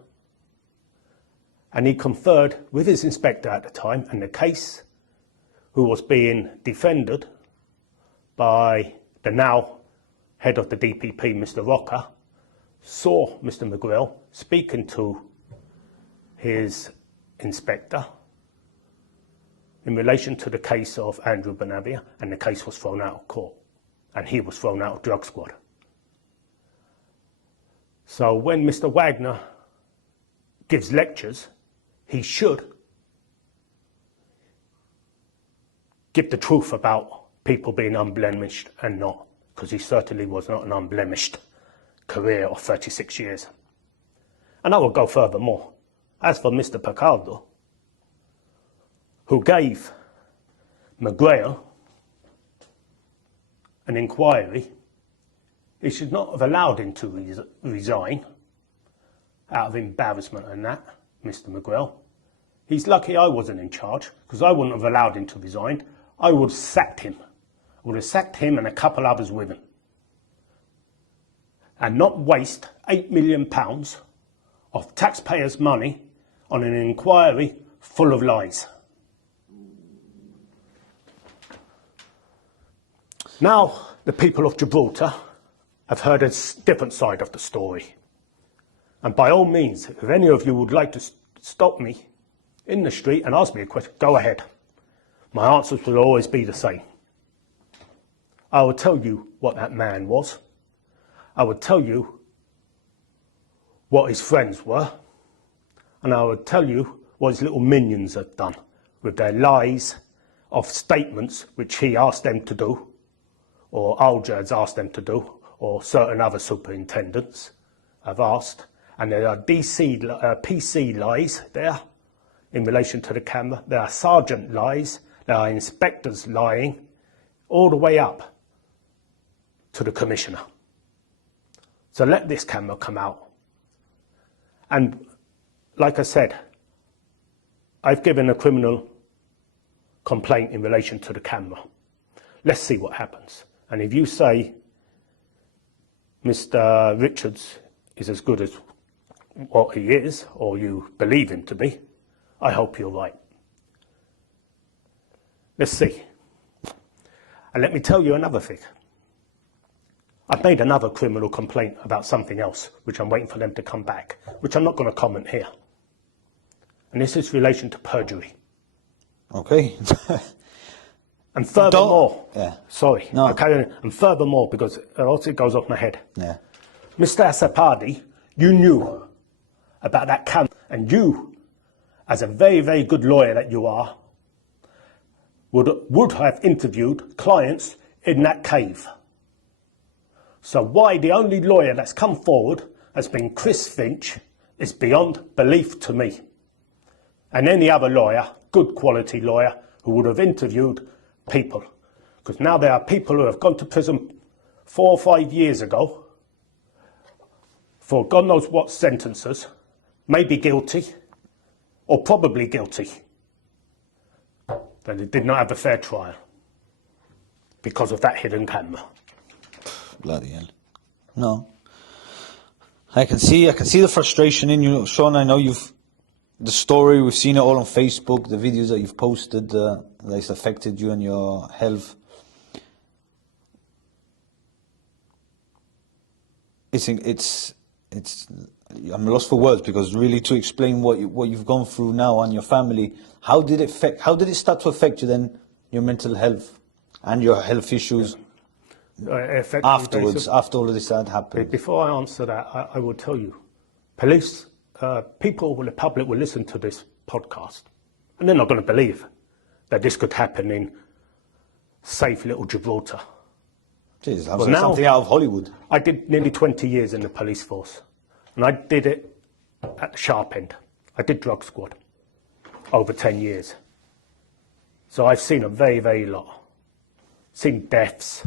And he conferred with his inspector at the time, and the case, who was being defended by the now head of the DPP, Mr. Rocker, saw Mr. McGrail speaking to his inspector in relation to the case of Andrew Bonavia, and the case was thrown out of court, and he was thrown out of Drug Squad. So when Mr. Wagner gives lectures, he should give the truth about people being unblemished and not, because he certainly was not an unblemished career of 36 years. And I will go furthermore. As for Mr. Picardo, who gave McGrail an inquiry, he should not have allowed him to resign out of embarrassment and that, Mr. McGrail. He's lucky I wasn't in charge, because I wouldn't have allowed him to resign. I would have sacked him. I would have sacked him and a couple others with him. And not waste £8 million of taxpayers' money on an inquiry full of lies. Now, the people of Gibraltar have heard a different side of the story. And by all means, if any of you would like to stop me in the street and ask me a question, go ahead. My answers will always be the same. I will tell you what that man was. I would tell you what his friends were. And I would tell you what his little minions had done with their lies of statements which he asked them to do, or Alger has asked them to do, or certain other superintendents have asked. And there are PC lies there in relation to the camera. There are sergeant lies. There are inspectors lying, all the way up to the commissioner. So let this camera come out. And like I said, I've given a criminal complaint in relation to the camera. Let's see what happens. And if you say Mr. Richards is as good as what he is, or you believe him to be, I hope you're right. Let's see. And let me tell you another thing. I've made another criminal complaint about something else, which I'm waiting for them to come back, which I'm not going to comment here. And this is in relation to perjury. Okay. And furthermore, sorry, No. I'll carry on. And furthermore, because else it goes off my head. Yeah. Mr. Asapadi, you knew about that camp, and you, as a very, very good lawyer that you are, would have interviewed clients in that cave. So why the only lawyer that's come forward has been Chris Finch is beyond belief to me. And any other lawyer, good quality lawyer, who would have interviewed people. Because now there are people who have gone to prison 4 or 5 years ago for God knows what sentences, maybe guilty, or probably guilty. But they did not have a fair trial because of that hidden camera. Bloody hell. No. I can see the frustration in you, Sean. I know the story, we've seen it all on Facebook, the videos that you've posted, that's affected you and your health. I'm lost for words, because really to explain what you've gone through now and your family, how did it start to affect you then, your mental health and your health issues afterwards, after all of this had happened? Before I answer that, I will tell you, police, people, the public will listen to this podcast and they're not going to believe that this could happen in safe little Gibraltar. Jeez, that was something out of Hollywood. I did nearly 20 years in the police force, and I did it at the sharp end. I did drug squad over 10 years. So I've seen a very, very lot. Seen deaths.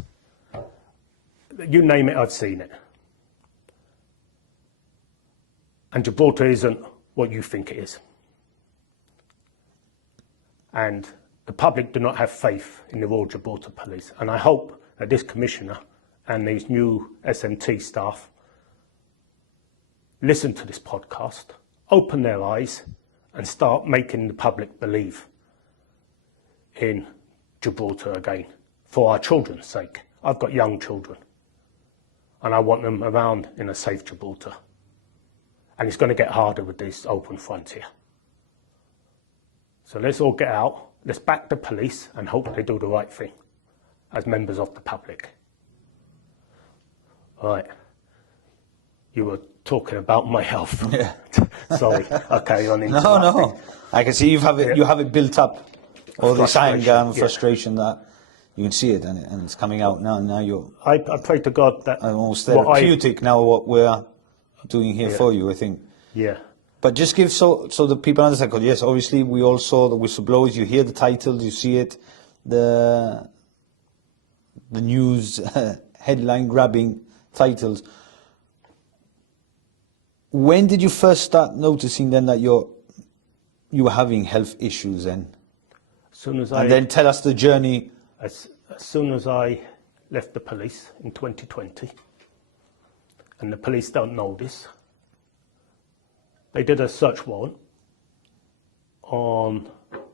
You name it, I've seen it. And Gibraltar isn't what you think it is. And the public do not have faith in the Royal Gibraltar Police. And I hope that this commissioner and these new SMT staff listen to this podcast, open their eyes, and start making the public believe in Gibraltar again, for our children's sake. I've got young children, and I want them around in a safe Gibraltar. And it's going to get harder with this open frontier. So let's all get out, let's back the police, and hope they do the right thing as members of the public. All right. You were talking about my health. Yeah. Sorry, I'll carry on. No. I can see you have it built up, all this anger and yeah. frustration that you can see it, and it's coming out now. Now you're. I pray to God that almost therapeutic now. What we're doing here for you, I think. Yeah. But just give so the people understand. Because yes, obviously we all saw the whistleblowers. You hear the titles, you see it, the news headline grabbing titles. When did you first start noticing then that you were having health issues then? As soon as And then tell us the journey. as soon as I left the police in 2020, and the police don't know this, they did a search warrant on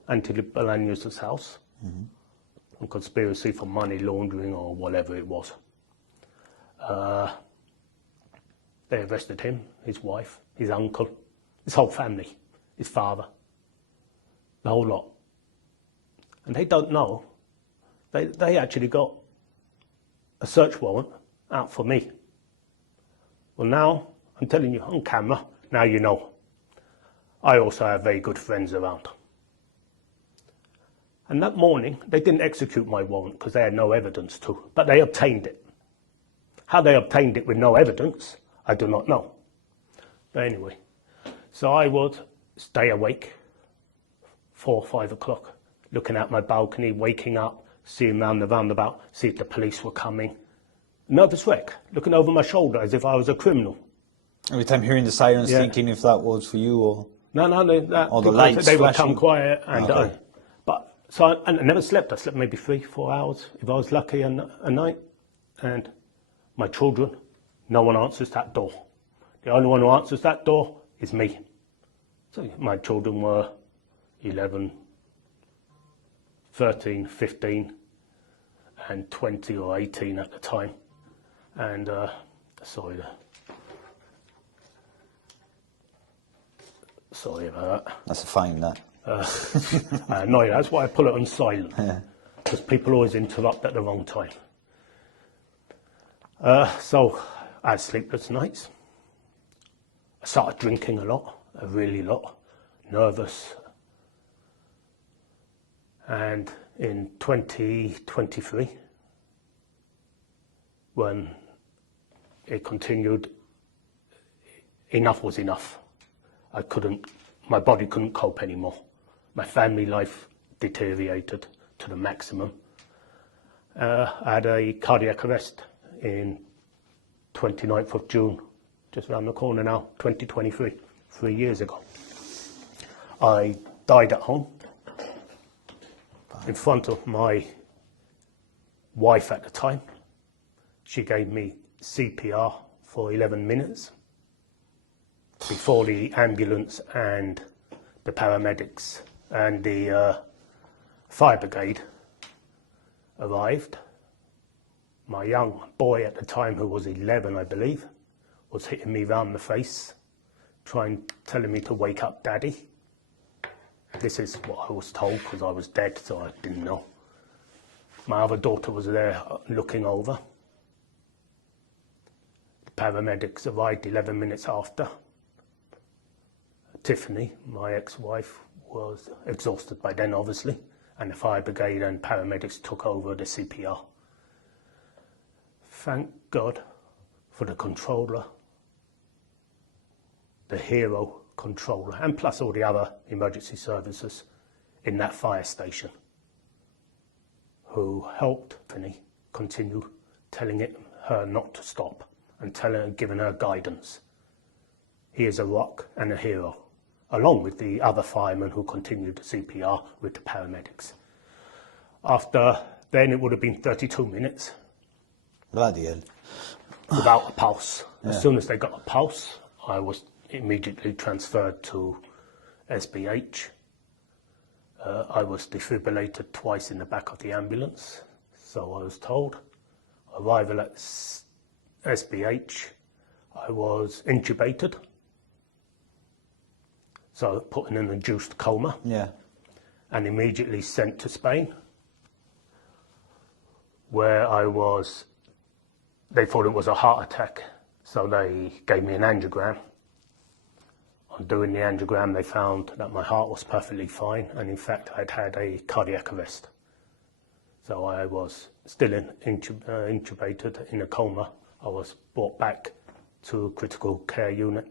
Anthony Bolaños' house on conspiracy for money laundering or whatever it was. They arrested him, his wife, his uncle, his whole family, his father, the whole lot. And they don't know, they actually got a search warrant out for me. Well, now, I'm telling you on camera, now you know. I also have very good friends around. And that morning, they didn't execute my warrant because they had no evidence to, but they obtained it. How they obtained it with no evidence, I do not know. But anyway, so I would stay awake 4 or 5 o'clock, looking out my balcony, waking up, seeing round the roundabout, see if the police were coming. Nervous wreck, looking over my shoulder as if I was a criminal. Every time hearing the sirens, Yeah. thinking if that was for you or... No, Or the lights they would flashing. come quiet, and Okay. I never slept. I slept maybe 3-4 hours if I was lucky a night. And my children, no one answers that door. The only one who answers that door is me. So my children were 11, 13, 15, and 20 or 18 at the time. And sorry about that. That's a fine, that. No, that's why I put it on silent, because people always interrupt at the wrong time. So I had sleepless nights. I started drinking a lot, a really lot, nervous. And in 2023, when it continued, enough was enough. My body couldn't cope anymore. My family life deteriorated to the maximum. I had a cardiac arrest in 29th of June, just around the corner now, 2023, 3 years ago. I died at home in front of my wife at the time. She gave me CPR for 11 minutes before the ambulance and the paramedics and the fire brigade arrived. My young boy at the time, who was 11, I believe, was hitting me round the face, telling me to wake up, Daddy. This is what I was told, because I was dead, so I didn't know. My other daughter was there looking over. The paramedics arrived 11 minutes after. Tiffany, my ex-wife, was exhausted by then, obviously, and the fire brigade and paramedics took over the CPR. Thank God for the controller, the hero controller, and plus all the other emergency services in that fire station, who helped Tiffany continue telling her not to stop and giving her guidance. He is a rock and a hero, along with the other firemen who continued the CPR with the paramedics. After then, it would have been 32 minutes. Bloody hell. Without a pulse. As soon as they got a pulse, I was immediately transferred to SBH. I was defibrillated twice in the back of the ambulance, so I was told. Arrival at SBH, I was intubated, so put in an induced coma, and immediately sent to Spain, where they thought it was a heart attack, so they gave me an angiogram. On doing the angiogram, they found that my heart was perfectly fine, and in fact, I'd had a cardiac arrest. So I was still intubated in a coma. I was brought back to a critical care unit,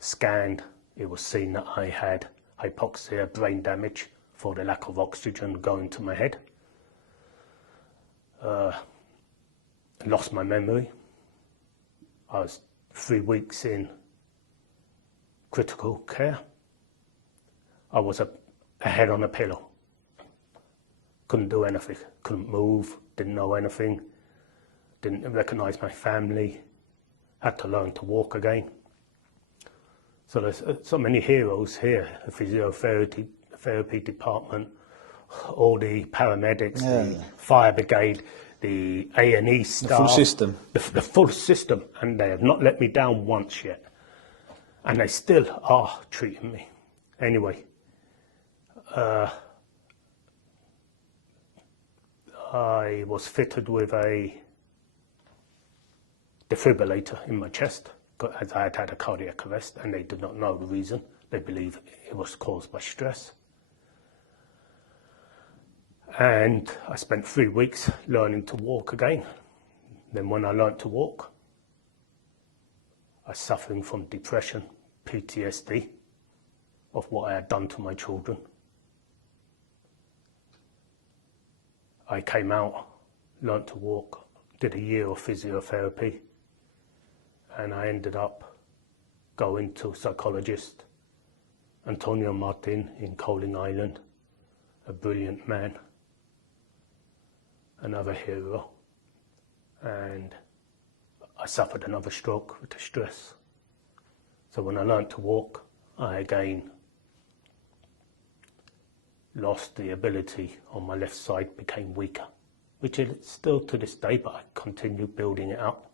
scanned. It was seen that I had hypoxia, brain damage for the lack of oxygen going to my head. Lost my memory. I was 3 weeks in critical care. I was a head on a pillow. Couldn't do anything, couldn't move, didn't know anything, didn't recognise my family, had to learn to walk again. So there's so many heroes here, the physiotherapy department, all the paramedics, the fire brigade, the A&E staff. The full system. The full system, and they have not let me down once yet. And they still are treating me. Anyway, I was fitted with a defibrillator in my chest, as I had had a cardiac arrest, and they did not know the reason. They believe it was caused by stress. And I spent 3 weeks learning to walk again. Then when I learned to walk, I was suffering from depression, PTSD, of what I had done to my children. I came out, learnt to walk, did a year of physiotherapy, and I ended up going to a psychologist, Antonio Martin in Coling Island, a brilliant man, another hero, and I suffered another stroke with the stress. So when I learnt to walk, I again lost the ability on my left side, became weaker, which is still to this day, but I continue building it up.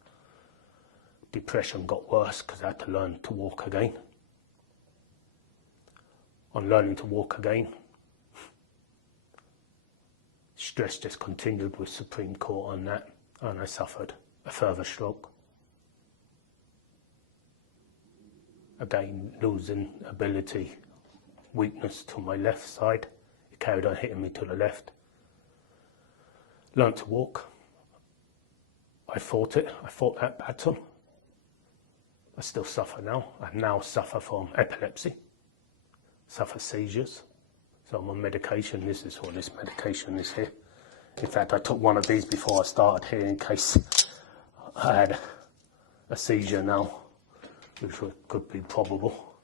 Depression got worse because I had to learn to walk again. On learning to walk again, stress just continued with Supreme Court on that, and I suffered a further stroke. Again, losing ability, weakness to my left side. It carried on hitting me to the left. Learned to walk. I fought it. I fought that battle. I still suffer now. I now suffer from epilepsy, suffer seizures. So I'm on medication. This is what this medication is here. In fact, I took one of these before I started here in case I had a seizure now, which could be probable.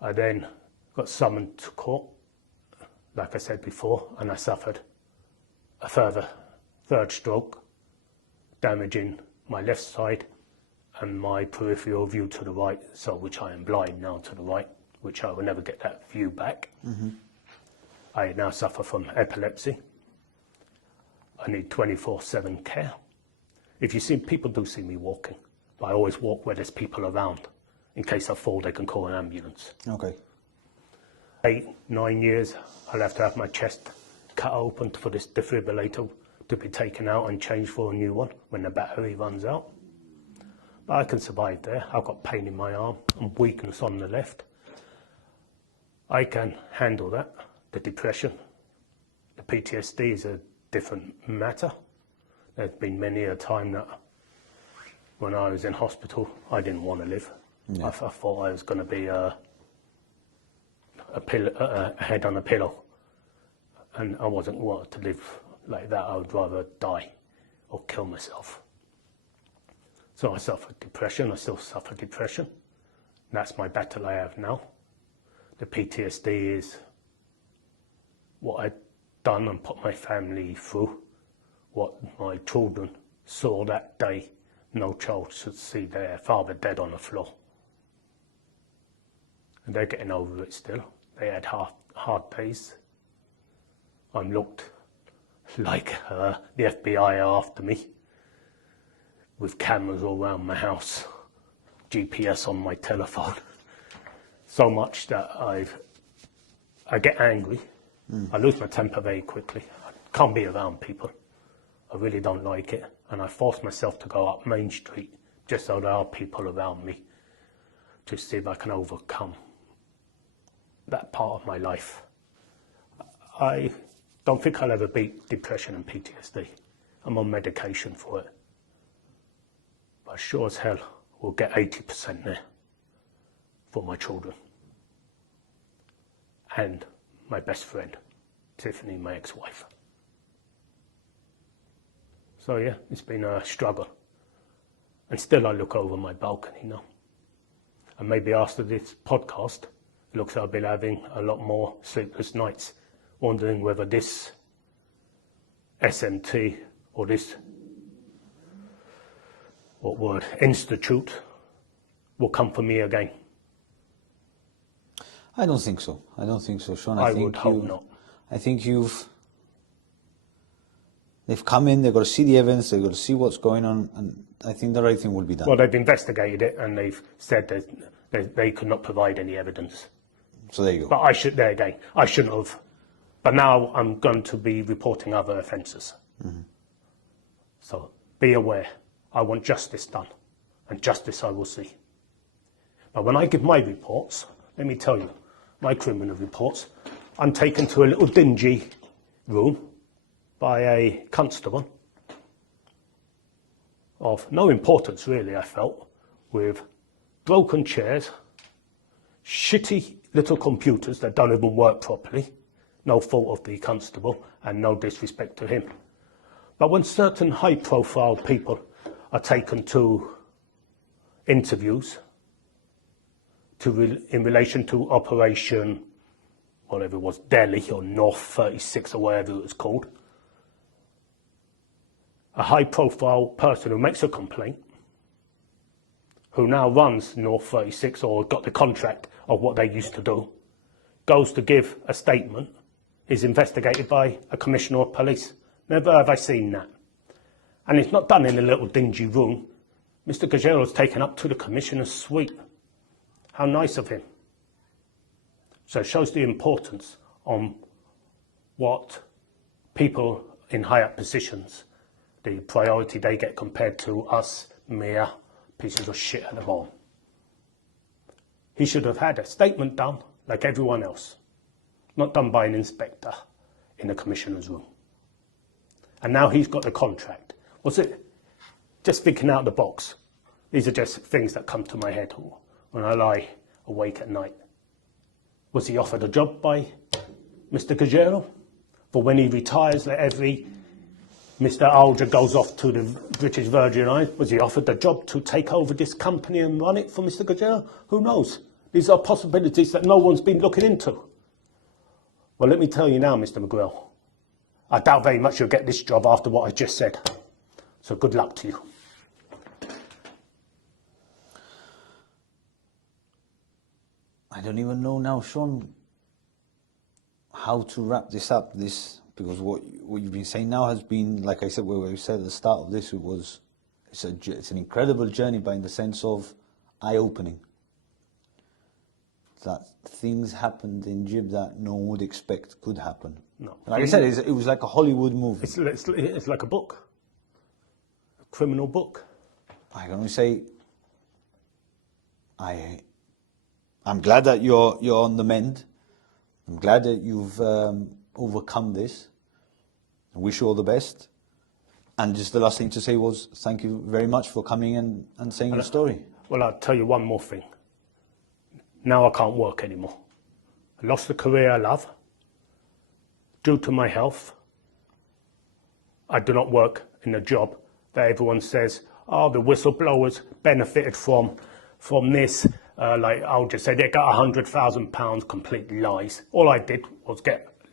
I then got summoned to court, like I said before, and I suffered a further third stroke, damaging my left side and my peripheral view to the right, so which I am blind now to the right, which I will never get that view back. Mm-hmm. I now suffer from epilepsy. I need 24/7 care. If you see, people do see me walking, but I always walk where there's people around. In case I fall, they can call an ambulance. Okay. 8, 9 years, I'll have to have my chest cut open for this defibrillator to be taken out and changed for a new one when the battery runs out. But I can survive there. I've got pain in my arm and weakness on the left. I can handle that. The depression, the PTSD is a different matter. There's been many a time that when I was in hospital, I didn't want to live. Yeah. I thought I was going to be a head on a pillow, and I wasn't wanting to live like that. I would rather die or kill myself. So I suffered depression. I still suffer depression. That's my battle I have now. The PTSD is what I'd done and put my family through, what my children saw that day. No child should see their father dead on the floor. And they're getting over it still. They had hard days. I'm looked like the FBI are after me, with cameras all around my house, GPS on my telephone. So much that I get angry. I lose my temper very quickly. I can't be around people. I really don't like it. And I force myself to go up Main Street just so there are people around me to see if I can overcome that part of my life. I don't think I'll ever beat depression and PTSD. I'm on medication for it. But sure as hell will get 80% there for my children. And my best friend, Tiffany, my ex-wife. So yeah, it's been a struggle. And still I look over my balcony now. And maybe after this podcast, it looks like I'll be having a lot more sleepless nights, wondering whether this SMT or this, institute will come for me again. I don't think so. I don't think so, Sean. I would hope not. I think they've come in, they've got to see the evidence, they've got to see what's going on, and I think the right thing will be done. Well, they've investigated it and they've said that they could not provide any evidence. So there you go. But I shouldn't have. But now I'm going to be reporting other offences. Mm-hmm. So be aware. I want justice done, and justice I will see. But when I give my reports, let me tell you, my criminal reports, I'm taken to a little dingy room by a constable of no importance really, I felt, with broken chairs, shitty little computers that don't even work properly, no fault of the constable and no disrespect to him. But when certain high-profile people are taken to interviews in relation to Operation, whatever it was, Delhi or North 36 or whatever it was called, a high-profile person who makes a complaint, who now runs North 36 or got the contract of what they used to do, goes to give a statement, is investigated by a commissioner of police. Never have I seen that. And it's not done in a little dingy room. Mr. Gajero's taken up to the commissioner's suite. How nice of him. So it shows the importance on what people in higher positions, the priority they get compared to us mere pieces of shit at the bottom. He should have had a statement done like everyone else, not done by an inspector in the commissioner's room. And now he's got the contract. Was it just thinking out of the box? These are just things that come to my head when I lie awake at night. Was he offered a job by Mr. Gajero? For when he retires, that every Mr. Alger goes off to the British Virgin Islands. Was he offered the job to take over this company and run it for Mr. Gajero? Who knows? These are possibilities that no one's been looking into. Well, let me tell you now, Mr. McGrill, I doubt very much you'll get this job after what I just said. So good luck to you. I don't even know now, Sean, how to wrap this up. Because what you've been saying now has been, like I said, what we said at the start of this, it's an incredible journey, but in the sense of eye-opening. That things happened in Gib that no one would expect could happen. No. Like I said, it was like a Hollywood movie. It's like a book, a criminal book. I can only say, I'm glad that you're on the mend. I'm glad that you've overcome this. I wish you all the best. And just the last thing to say was thank you very much for coming and saying your story. Well, I'll tell you one more thing. Now I can't work anymore. I lost the career I love. Due to my health, I do not work in a job that everyone says, oh, the whistleblowers benefited from this. Like I'll just say they got £100,000, complete lies. All I did was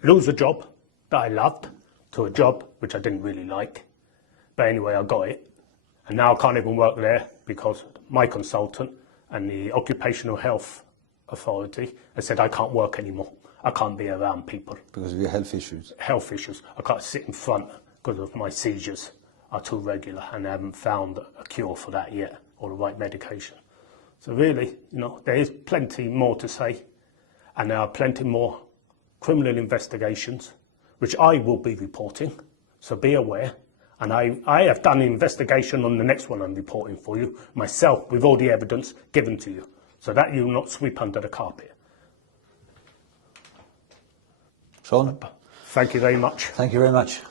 lose a job that I loved to a job which I didn't really like. But anyway, I got it. And now I can't even work there because my consultant and the Occupational Health Authority has said I can't work anymore. I can't be around people. Because of your health issues? Health issues. I can't sit in front because of my seizures are too regular and they haven't found a cure for that yet or the right medication. So really, there is plenty more to say, and there are plenty more criminal investigations, which I will be reporting, so be aware. And I have done an investigation on the next one I'm reporting for you, myself, with all the evidence given to you, so that you will not sweep under the carpet. Sean? Thank you very much. Thank you very much.